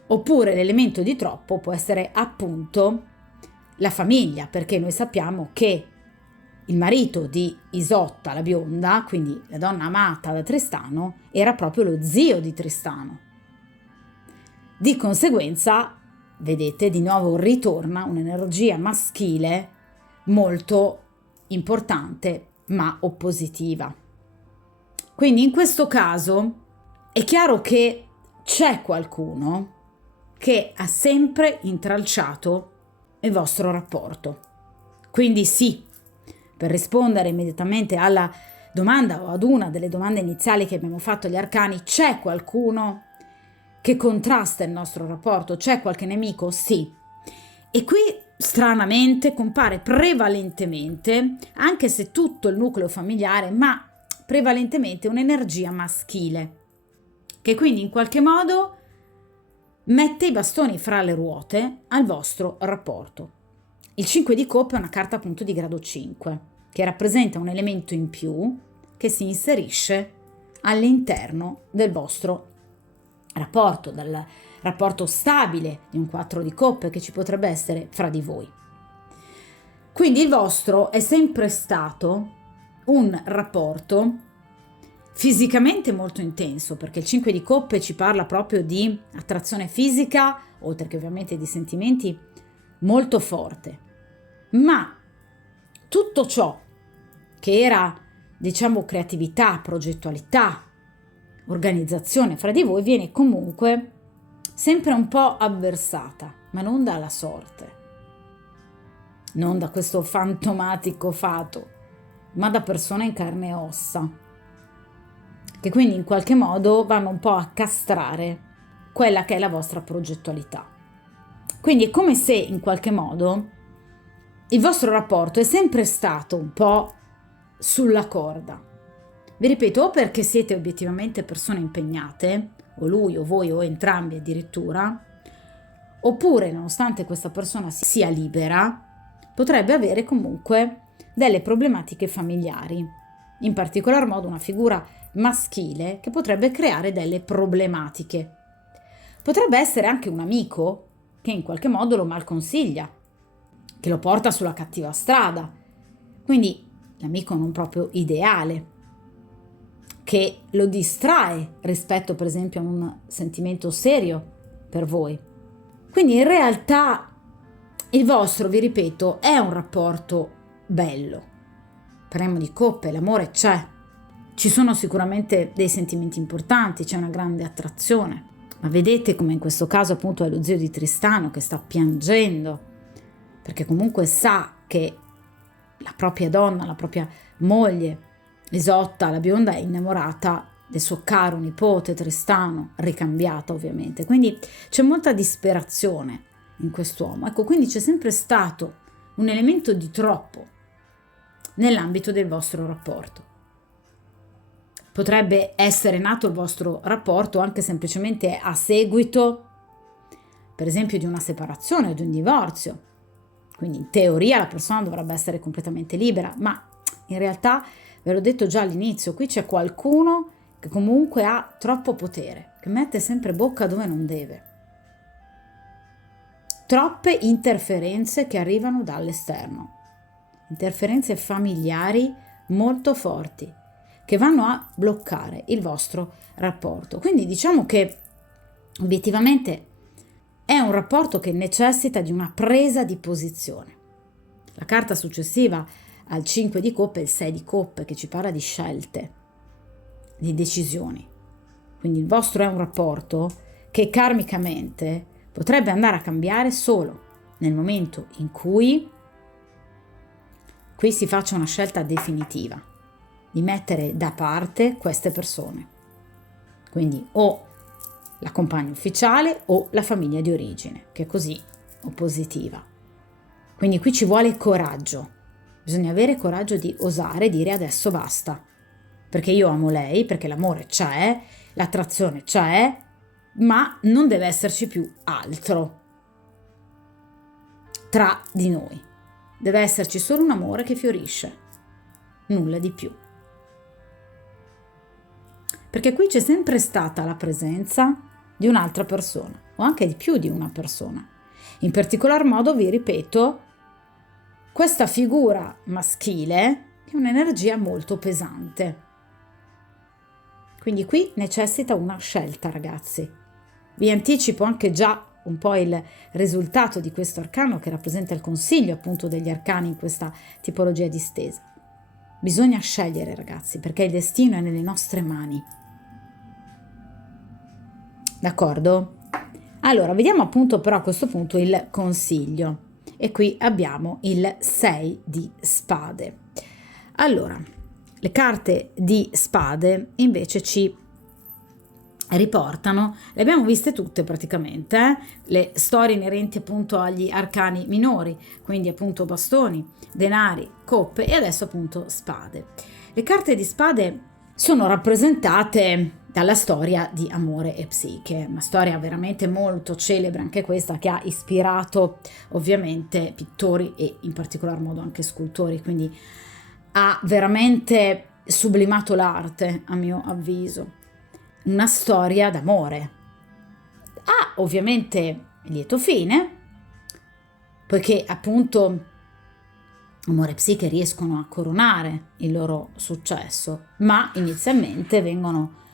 oppure l'elemento di troppo può essere appunto la famiglia, perché noi sappiamo che il marito di Isotta la bionda, quindi la donna amata da Tristano, era proprio lo zio di Tristano. Di conseguenza, vedete, di nuovo ritorna un'energia maschile molto importante ma oppositiva. Quindi in questo caso è chiaro che c'è qualcuno che ha sempre intralciato il vostro rapporto. Quindi sì, per rispondere immediatamente alla domanda o ad una delle domande iniziali che abbiamo fatto agli arcani, c'è qualcuno che contrasta il nostro rapporto? C'è qualche nemico? Sì. E qui stranamente compare prevalentemente, anche se tutto il nucleo familiare, ma prevalentemente un'energia maschile, che quindi in qualche modo mette i bastoni fra le ruote al vostro rapporto. Il 5 di coppe è una carta appunto di grado 5, che rappresenta un elemento in più che si inserisce all'interno del vostro rapporto, dal rapporto stabile di un 4 di coppe che ci potrebbe essere fra di voi. Quindi il vostro è sempre stato un rapporto fisicamente molto intenso, perché il 5 di coppe ci parla proprio di attrazione fisica, oltre che ovviamente di sentimenti, molto forte. Ma tutto ciò che era, diciamo, creatività, progettualità, organizzazione fra di voi viene comunque sempre un po' avversata, ma non dalla sorte, non da questo fantomatico fato, ma da persone in carne e ossa, che quindi in qualche modo vanno un po' a castrare quella che è la vostra progettualità. Quindi è come se in qualche modo il vostro rapporto è sempre stato un po' sulla corda. Vi ripeto, o perché siete obiettivamente persone impegnate, o lui o voi o entrambi addirittura, oppure nonostante questa persona sia libera, potrebbe avere comunque delle problematiche familiari, in particolar modo una figura maschile che potrebbe creare delle problematiche. Potrebbe essere anche un amico che in qualche modo lo malconsiglia, che lo porta sulla cattiva strada, quindi l'amico non proprio ideale, che lo distrae rispetto per esempio a un sentimento serio per voi. Quindi in realtà il vostro, vi ripeto, è un rapporto bello. Parliamo di coppe, l'amore c'è. Ci sono sicuramente dei sentimenti importanti, c'è una grande attrazione. Ma vedete come in questo caso appunto è lo zio di Tristano che sta piangendo, perché comunque sa che la propria donna, la propria moglie, Isotta, la bionda, è innamorata del suo caro nipote Tristano, ricambiata ovviamente. Quindi c'è molta disperazione in quest'uomo. Ecco, quindi c'è sempre stato un elemento di troppo nell'ambito del vostro rapporto. Potrebbe essere nato il vostro rapporto anche semplicemente a seguito, per esempio, di una separazione o di un divorzio. Quindi in teoria la persona dovrebbe essere completamente libera, ma in realtà, ve l'ho detto già all'inizio, qui c'è qualcuno che comunque ha troppo potere, che mette sempre bocca dove non deve. Troppe interferenze che arrivano dall'esterno, interferenze familiari molto forti, che vanno a bloccare il vostro rapporto. Quindi diciamo che obiettivamente è un rapporto che necessita di una presa di posizione. La carta successiva al 5 di coppe è il 6 di coppe, che ci parla di scelte, di decisioni. Quindi il vostro è un rapporto che karmicamente potrebbe andare a cambiare solo nel momento in cui qui si faccia una scelta definitiva di mettere da parte queste persone. Quindi o la compagna ufficiale o la famiglia di origine, che è così oppositiva. Quindi qui ci vuole coraggio. Bisogna avere coraggio di osare dire adesso basta, perché io amo lei, perché l'amore c'è, l'attrazione c'è, ma non deve esserci più altro tra di noi. Deve esserci solo un amore che fiorisce, nulla di più. Perché qui c'è sempre stata la presenza di un'altra persona, o anche di più di una persona. In particolar modo, vi ripeto, questa figura maschile è un'energia molto pesante. Quindi qui necessita una scelta, ragazzi. Vi anticipo anche già un po' il risultato di questo arcano, che rappresenta il consiglio appunto degli arcani in questa tipologia di stesa. Bisogna scegliere, ragazzi, perché il destino è nelle nostre mani. D'accordo? Allora, vediamo appunto però a questo punto il consiglio. E qui abbiamo il 6 di spade. Allora, le carte di spade invece ci riportano, le abbiamo viste tutte praticamente, le storie inerenti appunto agli arcani minori, quindi appunto bastoni, denari, coppe e adesso appunto spade. Le carte di spade sono rappresentate dalla storia di Amore e Psiche, una storia veramente molto celebre anche questa, che ha ispirato ovviamente pittori e in particolar modo anche scultori, quindi ha veramente sublimato l'arte, a mio avviso. Una storia d'amore. Ha ovviamente lieto fine, poiché appunto Amore e Psiche riescono a coronare il loro successo, ma inizialmente vengono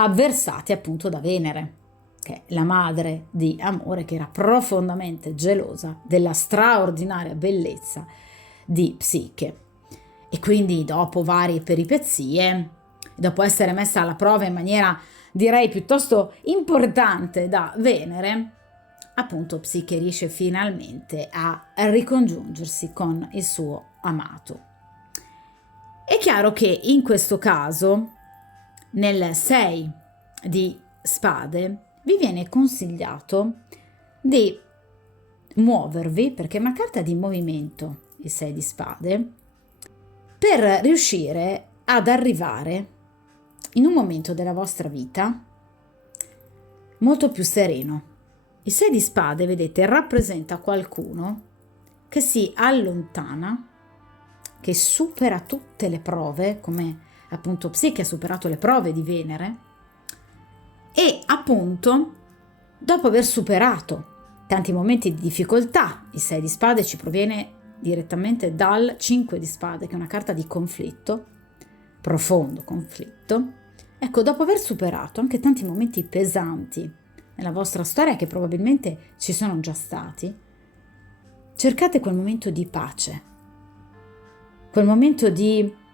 avversati appunto da Venere, che è la madre di Amore, che era profondamente gelosa della straordinaria bellezza di Psiche. E quindi dopo varie peripezie, dopo essere messa alla prova in maniera direi piuttosto importante da Venere, appunto Psiche riesce finalmente a ricongiungersi con il suo amato. È chiaro che in questo caso, nel 6 di spade, vi viene consigliato di muovervi, perché è una carta di movimento, il 6 di spade, per riuscire ad arrivare in un momento della vostra vita molto più sereno. Il 6 di spade, vedete, rappresenta qualcuno che si allontana, che supera tutte le prove, come appunto Psiche ha superato le prove di Venere, e appunto dopo aver superato tanti momenti di difficoltà, il 6 di spade ci proviene direttamente dal 5 di spade, che è una carta di conflitto, profondo conflitto. Ecco, dopo aver superato anche tanti momenti pesanti nella vostra storia, che probabilmente ci sono già stati, cercate quel momento di pace, quel momento di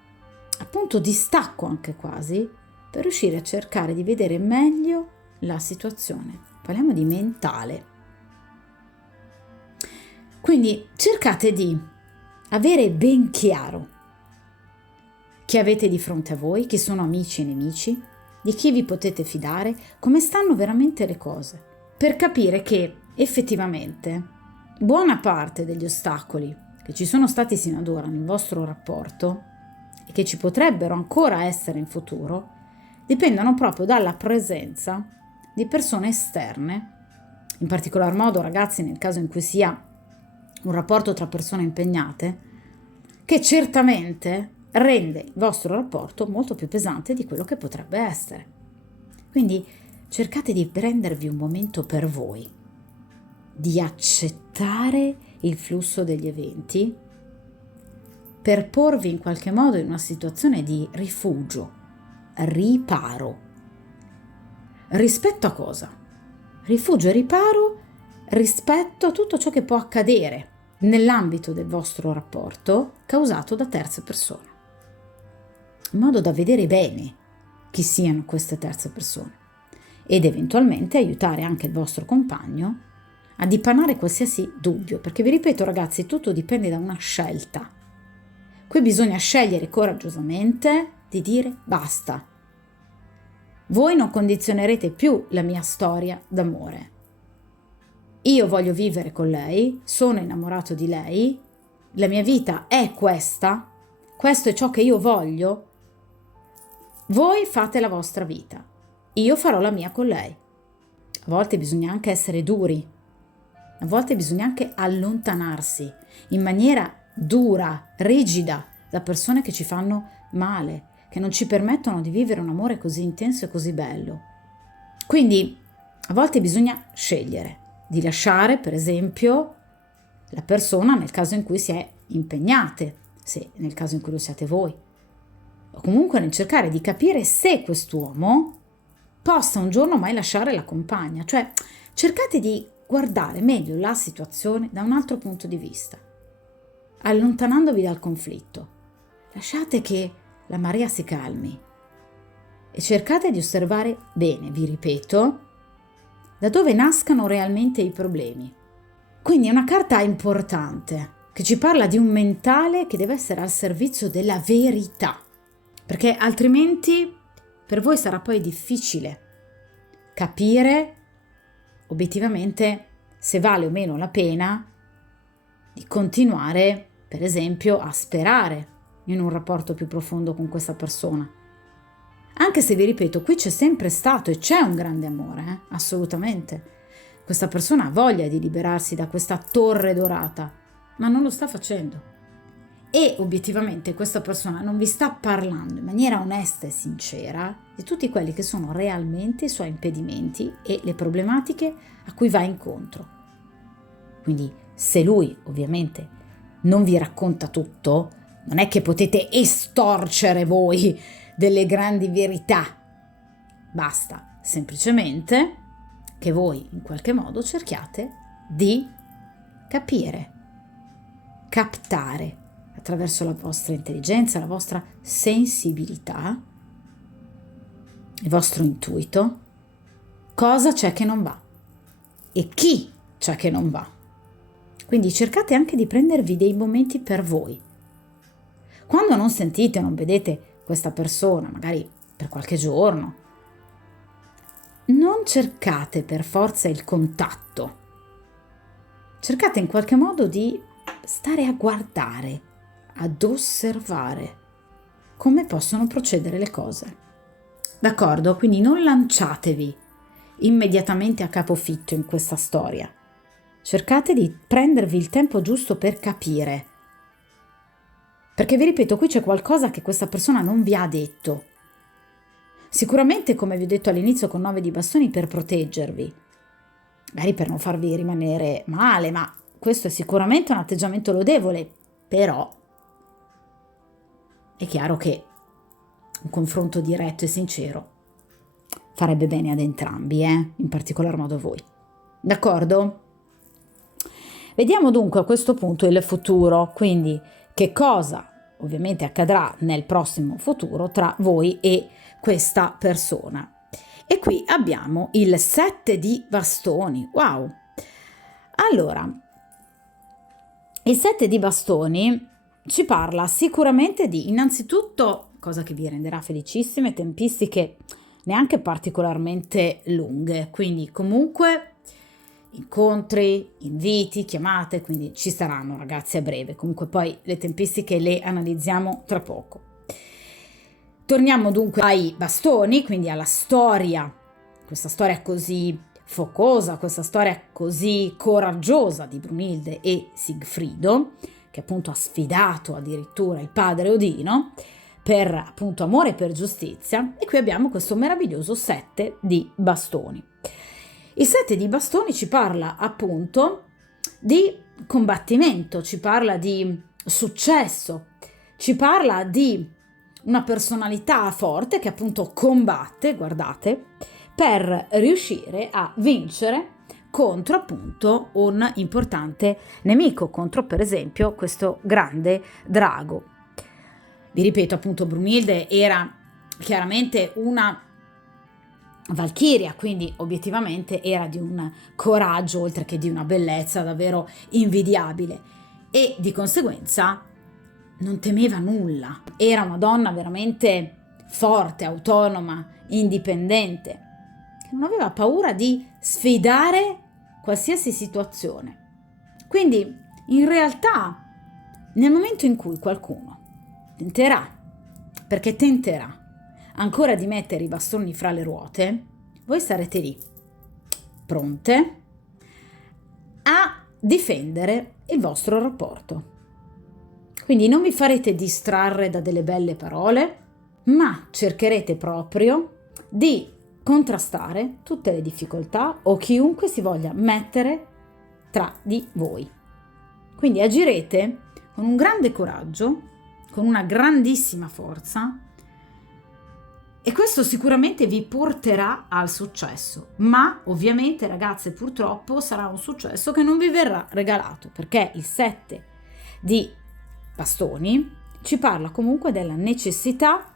appunto di stacco anche quasi, per riuscire a cercare di vedere meglio la situazione. Parliamo di mentale. Quindi cercate di avere ben chiaro chi avete di fronte a voi, chi sono amici e nemici, di chi vi potete fidare, come stanno veramente le cose, per capire che effettivamente buona parte degli ostacoli che ci sono stati sino ad ora nel vostro rapporto e che ci potrebbero ancora essere in futuro, dipendono proprio dalla presenza di persone esterne, in particolar modo ragazzi nel caso in cui sia un rapporto tra persone impegnate, che certamente rende il vostro rapporto molto più pesante di quello che potrebbe essere. Quindi cercate di prendervi un momento per voi, di accettare il flusso degli eventi, per porvi in qualche modo in una situazione di rifugio, riparo. Rispetto a cosa? Rifugio e riparo rispetto a tutto ciò che può accadere nell'ambito del vostro rapporto causato da terze persone, in modo da vedere bene chi siano queste terze persone ed eventualmente aiutare anche il vostro compagno a dipanare qualsiasi dubbio, perché vi ripeto ragazzi, tutto dipende da una scelta. Qui bisogna scegliere coraggiosamente di dire basta. Voi non condizionerete più la mia storia d'amore. Io voglio vivere con lei, sono innamorato di lei, la mia vita è questa, questo è ciò che io voglio. Voi fate la vostra vita, io farò la mia con lei. A volte bisogna anche essere duri, a volte bisogna anche allontanarsi in maniera dura, rigida, da persone che ci fanno male, che non ci permettono di vivere un amore così intenso e così bello. Quindi a volte bisogna scegliere di lasciare, per esempio, la persona nel caso in cui si è impegnate, se nel caso in cui lo siate voi, o comunque nel cercare di capire se quest'uomo possa un giorno mai lasciare la compagna, cioè cercate di guardare meglio la situazione da un altro punto di vista, allontanandovi dal conflitto. Lasciate che la marea si calmi e cercate di osservare bene, vi ripeto, da dove nascano realmente i problemi. Quindi è una carta importante che ci parla di un mentale che deve essere al servizio della verità, perché altrimenti per voi sarà poi difficile capire obiettivamente se vale o meno la pena di continuare, per esempio, a sperare in un rapporto più profondo con questa persona. Anche se vi ripeto, qui c'è sempre stato e c'è un grande amore, assolutamente. Questa persona ha voglia di liberarsi da questa torre dorata, ma non lo sta facendo. E obiettivamente questa persona non vi sta parlando in maniera onesta e sincera di tutti quelli che sono realmente i suoi impedimenti e le problematiche a cui va incontro. Quindi se lui ovviamente non vi racconta tutto, non è che potete estorcere voi delle grandi verità. Basta semplicemente che voi in qualche modo cerchiate di capire, captare attraverso la vostra intelligenza, la vostra sensibilità, il vostro intuito, cosa c'è che non va e chi c'è che non va. Quindi cercate anche di prendervi dei momenti per voi. Quando non sentite, non vedete questa persona, magari per qualche giorno, non cercate per forza il contatto. Cercate in qualche modo di stare a guardare, ad osservare come possono procedere le cose. D'accordo? Quindi non lanciatevi immediatamente a capofitto in questa storia. Cercate di prendervi il tempo giusto per capire. Perché vi ripeto, qui c'è qualcosa che questa persona non vi ha detto. Sicuramente, come vi ho detto all'inizio, con 9 di bastoni per proteggervi, magari per non farvi rimanere male, ma questo è sicuramente un atteggiamento lodevole, però è chiaro che un confronto diretto e sincero farebbe bene ad entrambi, in particolar modo a voi. D'accordo? Vediamo dunque a questo punto il futuro, quindi che cosa ovviamente accadrà nel prossimo futuro tra voi e questa persona. E qui abbiamo il 7 di bastoni. Wow! Allora, il 7 di bastoni ci parla sicuramente di, innanzitutto, cosa che vi renderà felicissime, tempistiche neanche particolarmente lunghe, quindi comunque incontri, inviti, chiamate, quindi ci saranno ragazzi a breve, comunque poi le tempistiche le analizziamo tra poco. Torniamo dunque ai bastoni, quindi alla storia, questa storia così focosa, questa storia così coraggiosa di Brunilde e Sigfrido, che appunto ha sfidato addirittura il padre Odino per appunto amore e per giustizia, e qui abbiamo questo meraviglioso 7 di bastoni. Il 7 di bastoni ci parla appunto di combattimento, ci parla di successo, ci parla di una personalità forte che appunto combatte, guardate, per riuscire a vincere contro appunto un importante nemico, contro per esempio questo grande drago. Vi ripeto appunto, Brunilde era chiaramente una valchiria, quindi obiettivamente era di un coraggio oltre che di una bellezza davvero invidiabile e di conseguenza non temeva nulla. Era una donna veramente forte, autonoma, indipendente, che non aveva paura di sfidare qualsiasi situazione. Quindi in realtà nel momento in cui qualcuno tenterà, perché tenterà ancora di mettere i bastoni fra le ruote, voi sarete lì, pronte a difendere il vostro rapporto. Quindi non vi farete distrarre da delle belle parole, ma cercherete proprio di contrastare tutte le difficoltà o chiunque si voglia mettere tra di voi. Quindi agirete con un grande coraggio, con una grandissima forza, e questo sicuramente vi porterà al successo, ma ovviamente ragazze purtroppo sarà un successo che non vi verrà regalato, perché il 7 di bastoni ci parla comunque della necessità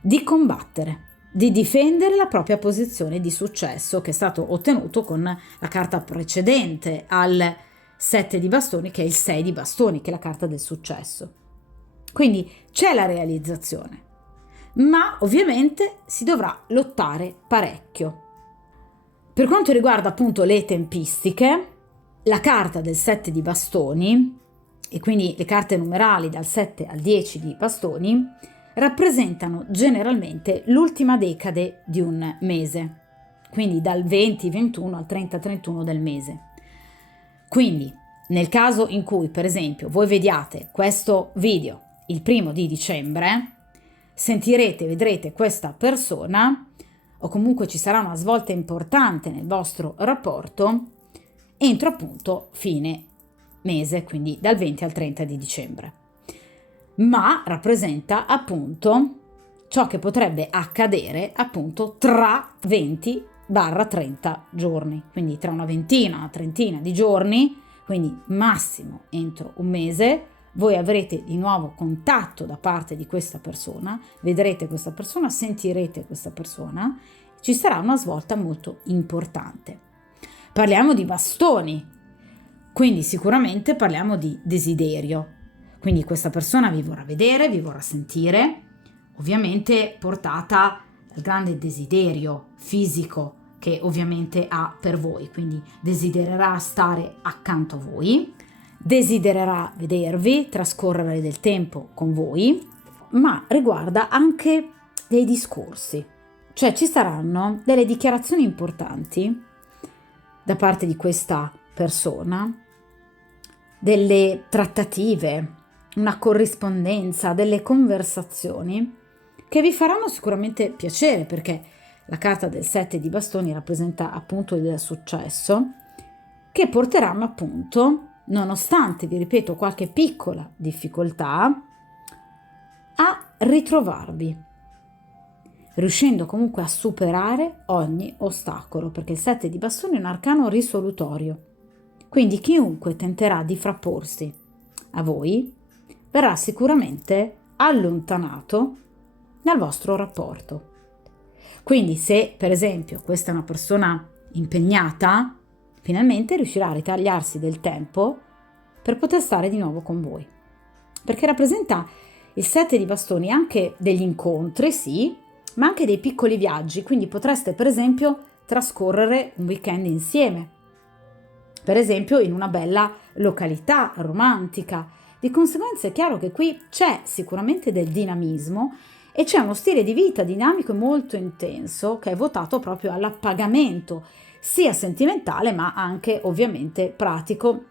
di combattere, di difendere la propria posizione di successo che è stato ottenuto con la carta precedente al 7 di bastoni, che è il 6 di bastoni, che è la carta del successo. Quindi c'è la realizzazione, ma ovviamente si dovrà lottare parecchio. Per quanto riguarda appunto le tempistiche, la carta del 7 di bastoni, e quindi le carte numerali dal 7 al 10 di bastoni, rappresentano generalmente l'ultima decade di un mese, quindi dal 20-21 al 30-31 del mese. Quindi nel caso in cui, per esempio, voi vediate questo video il 1 dicembre, vedrete questa persona, o comunque ci sarà una svolta importante nel vostro rapporto entro appunto fine mese, quindi dal 20 al 30 di dicembre. Ma rappresenta appunto ciò che potrebbe accadere appunto tra 20-30 giorni, quindi tra una trentina di giorni, quindi massimo entro un mese, voi avrete di nuovo contatto da parte di questa persona, vedrete questa persona, sentirete questa persona, ci sarà una svolta molto importante. Parliamo di bastoni, quindi sicuramente parliamo di desiderio, quindi questa persona vi vorrà vedere, vi vorrà sentire, ovviamente portata dal grande desiderio fisico che ovviamente ha per voi, quindi desidererà stare accanto a voi, desidererà vedervi, trascorrere del tempo con voi, ma riguarda anche dei discorsi, cioè ci saranno delle dichiarazioni importanti da parte di questa persona, delle trattative, una corrispondenza, delle conversazioni che vi faranno sicuramente piacere, perché la carta del 7 di bastoni rappresenta appunto il successo, che porteranno appunto, nonostante, vi ripeto, qualche piccola difficoltà, a ritrovarvi, riuscendo comunque a superare ogni ostacolo, perché il 7 di bastoni è un arcano risolutorio. Quindi chiunque tenterà di frapporsi a voi verrà sicuramente allontanato dal vostro rapporto. Quindi se per esempio questa è una persona impegnata, finalmente riuscirà a ritagliarsi del tempo per poter stare di nuovo con voi, perché rappresenta il 7 di bastoni anche degli incontri, sì, ma anche dei piccoli viaggi, quindi potreste per esempio trascorrere un weekend insieme, per esempio in una bella località romantica. Di conseguenza è chiaro che qui c'è sicuramente del dinamismo e c'è uno stile di vita dinamico e molto intenso che è votato proprio all'appagamento sia sentimentale ma anche ovviamente pratico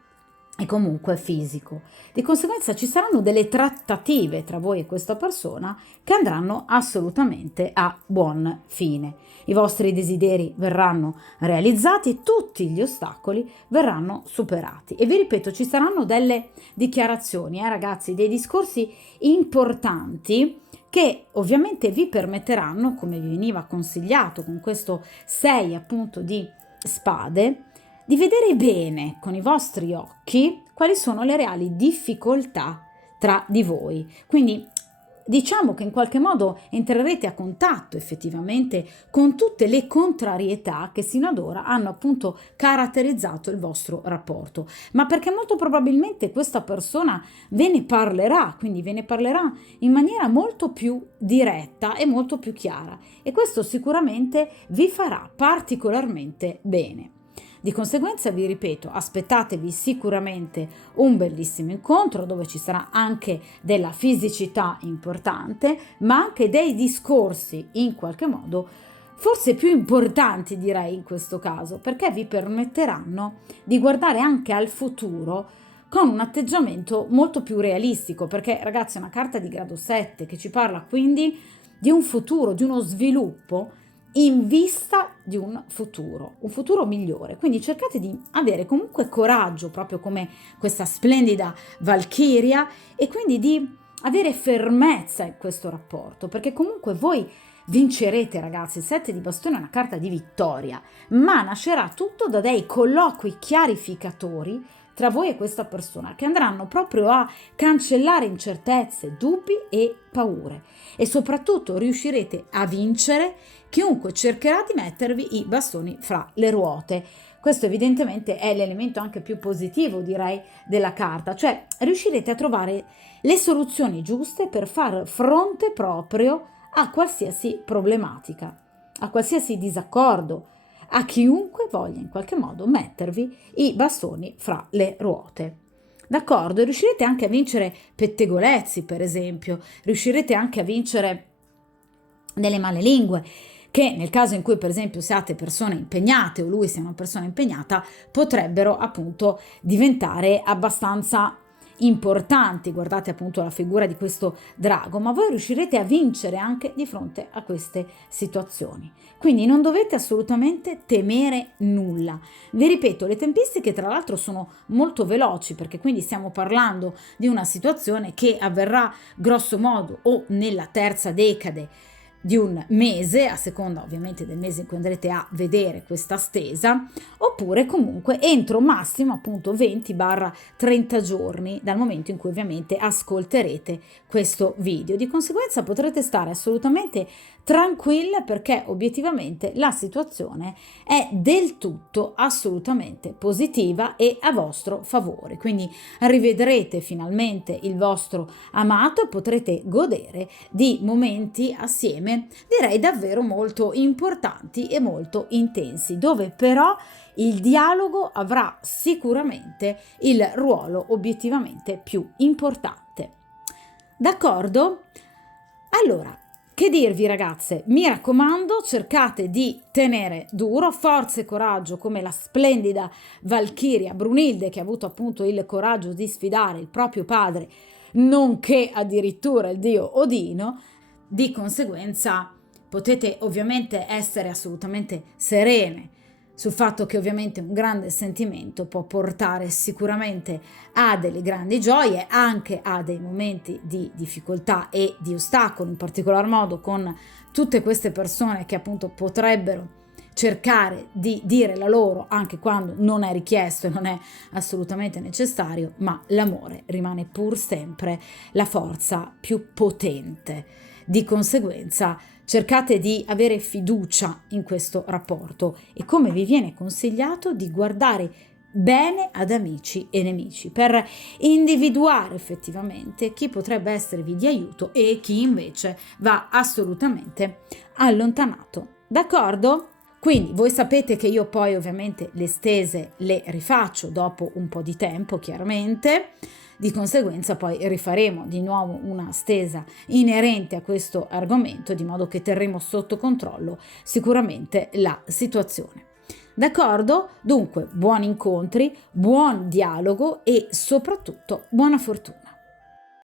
e comunque fisico. Di conseguenza ci saranno delle trattative tra voi e questa persona che andranno assolutamente a buon fine. I vostri desideri verranno realizzati, tutti gli ostacoli verranno superati. E vi ripeto, ci saranno delle dichiarazioni, ragazzi, dei discorsi importanti che ovviamente vi permetteranno, come vi veniva consigliato con questo 6 appunto di spade, di vedere bene con i vostri occhi quali sono le reali difficoltà tra di voi. Quindi diciamo che in qualche modo entrerete a contatto effettivamente con tutte le contrarietà che sino ad ora hanno appunto caratterizzato il vostro rapporto, ma perché molto probabilmente questa persona ve ne parlerà, quindi ve ne parlerà in maniera molto più diretta e molto più chiara, e questo sicuramente vi farà particolarmente bene. Di conseguenza vi ripeto, aspettatevi sicuramente un bellissimo incontro dove ci sarà anche della fisicità importante, ma anche dei discorsi in qualche modo forse più importanti, direi in questo caso, perché vi permetteranno di guardare anche al futuro con un atteggiamento molto più realistico, perché ragazzi è una carta di grado 7 che ci parla quindi di un futuro, di uno sviluppo in vista di un futuro migliore. Quindi cercate di avere comunque coraggio, proprio come questa splendida Valchiria, e quindi di avere fermezza in questo rapporto, perché comunque voi vincerete, ragazzi. Il 7 di bastone è una carta di vittoria, ma nascerà tutto da dei colloqui chiarificatori tra voi e questa persona, che andranno proprio a cancellare incertezze, dubbi e paure, e soprattutto riuscirete a vincere chiunque cercherà di mettervi i bastoni fra le ruote. Questo evidentemente è l'elemento anche più positivo, direi, della carta, cioè riuscirete a trovare le soluzioni giuste per far fronte proprio a qualsiasi problematica, a qualsiasi disaccordo, a chiunque voglia in qualche modo mettervi i bastoni fra le ruote. d'accordo? E riuscirete anche a vincere pettegolezzi, per esempio, riuscirete anche a vincere delle male lingue, che nel caso in cui per esempio siate persone impegnate o lui sia una persona impegnata, potrebbero appunto diventare abbastanza importanti. Guardate appunto la figura di questo drago, ma voi riuscirete a vincere anche di fronte a queste situazioni. Quindi non dovete assolutamente temere nulla. Vi ripeto, le tempistiche tra l'altro sono molto veloci, perché quindi stiamo parlando di una situazione che avverrà grosso modo o nella terza decade di un mese, a seconda ovviamente del mese in cui andrete a vedere questa stesa, oppure comunque entro massimo appunto 20-30 giorni dal momento in cui ovviamente ascolterete questo video. Di conseguenza potrete stare assolutamente tranquille, perché obiettivamente la situazione è del tutto assolutamente positiva e a vostro favore. Quindi rivedrete finalmente il vostro amato e potrete godere di momenti assieme, direi davvero molto importanti e molto intensi, dove però il dialogo avrà sicuramente il ruolo obiettivamente più importante. D'accordo? Allora, che dirvi ragazze? Mi raccomando, cercate di tenere duro, forza e coraggio, come la splendida Valchiria Brunilde, che ha avuto appunto il coraggio di sfidare il proprio padre, nonché addirittura il dio Odino. Di conseguenza potete ovviamente essere assolutamente serene sul fatto che ovviamente un grande sentimento può portare sicuramente a delle grandi gioie, anche a dei momenti di difficoltà e di ostacolo, in particolar modo con tutte queste persone che appunto potrebbero cercare di dire la loro anche quando non è richiesto e non è assolutamente necessario, ma l'amore rimane pur sempre la forza più potente. Di conseguenza cercate di avere fiducia in questo rapporto e, come vi viene consigliato, di guardare bene ad amici e nemici per individuare effettivamente chi potrebbe esservi di aiuto e chi invece va assolutamente allontanato. D'accordo? Quindi voi sapete che io poi ovviamente le stese le rifaccio dopo un po' di tempo, chiaramente. Di conseguenza poi rifaremo di nuovo una stesa inerente a questo argomento, di modo che terremo sotto controllo sicuramente la situazione. D'accordo? Dunque, buoni incontri, buon dialogo e soprattutto buona fortuna.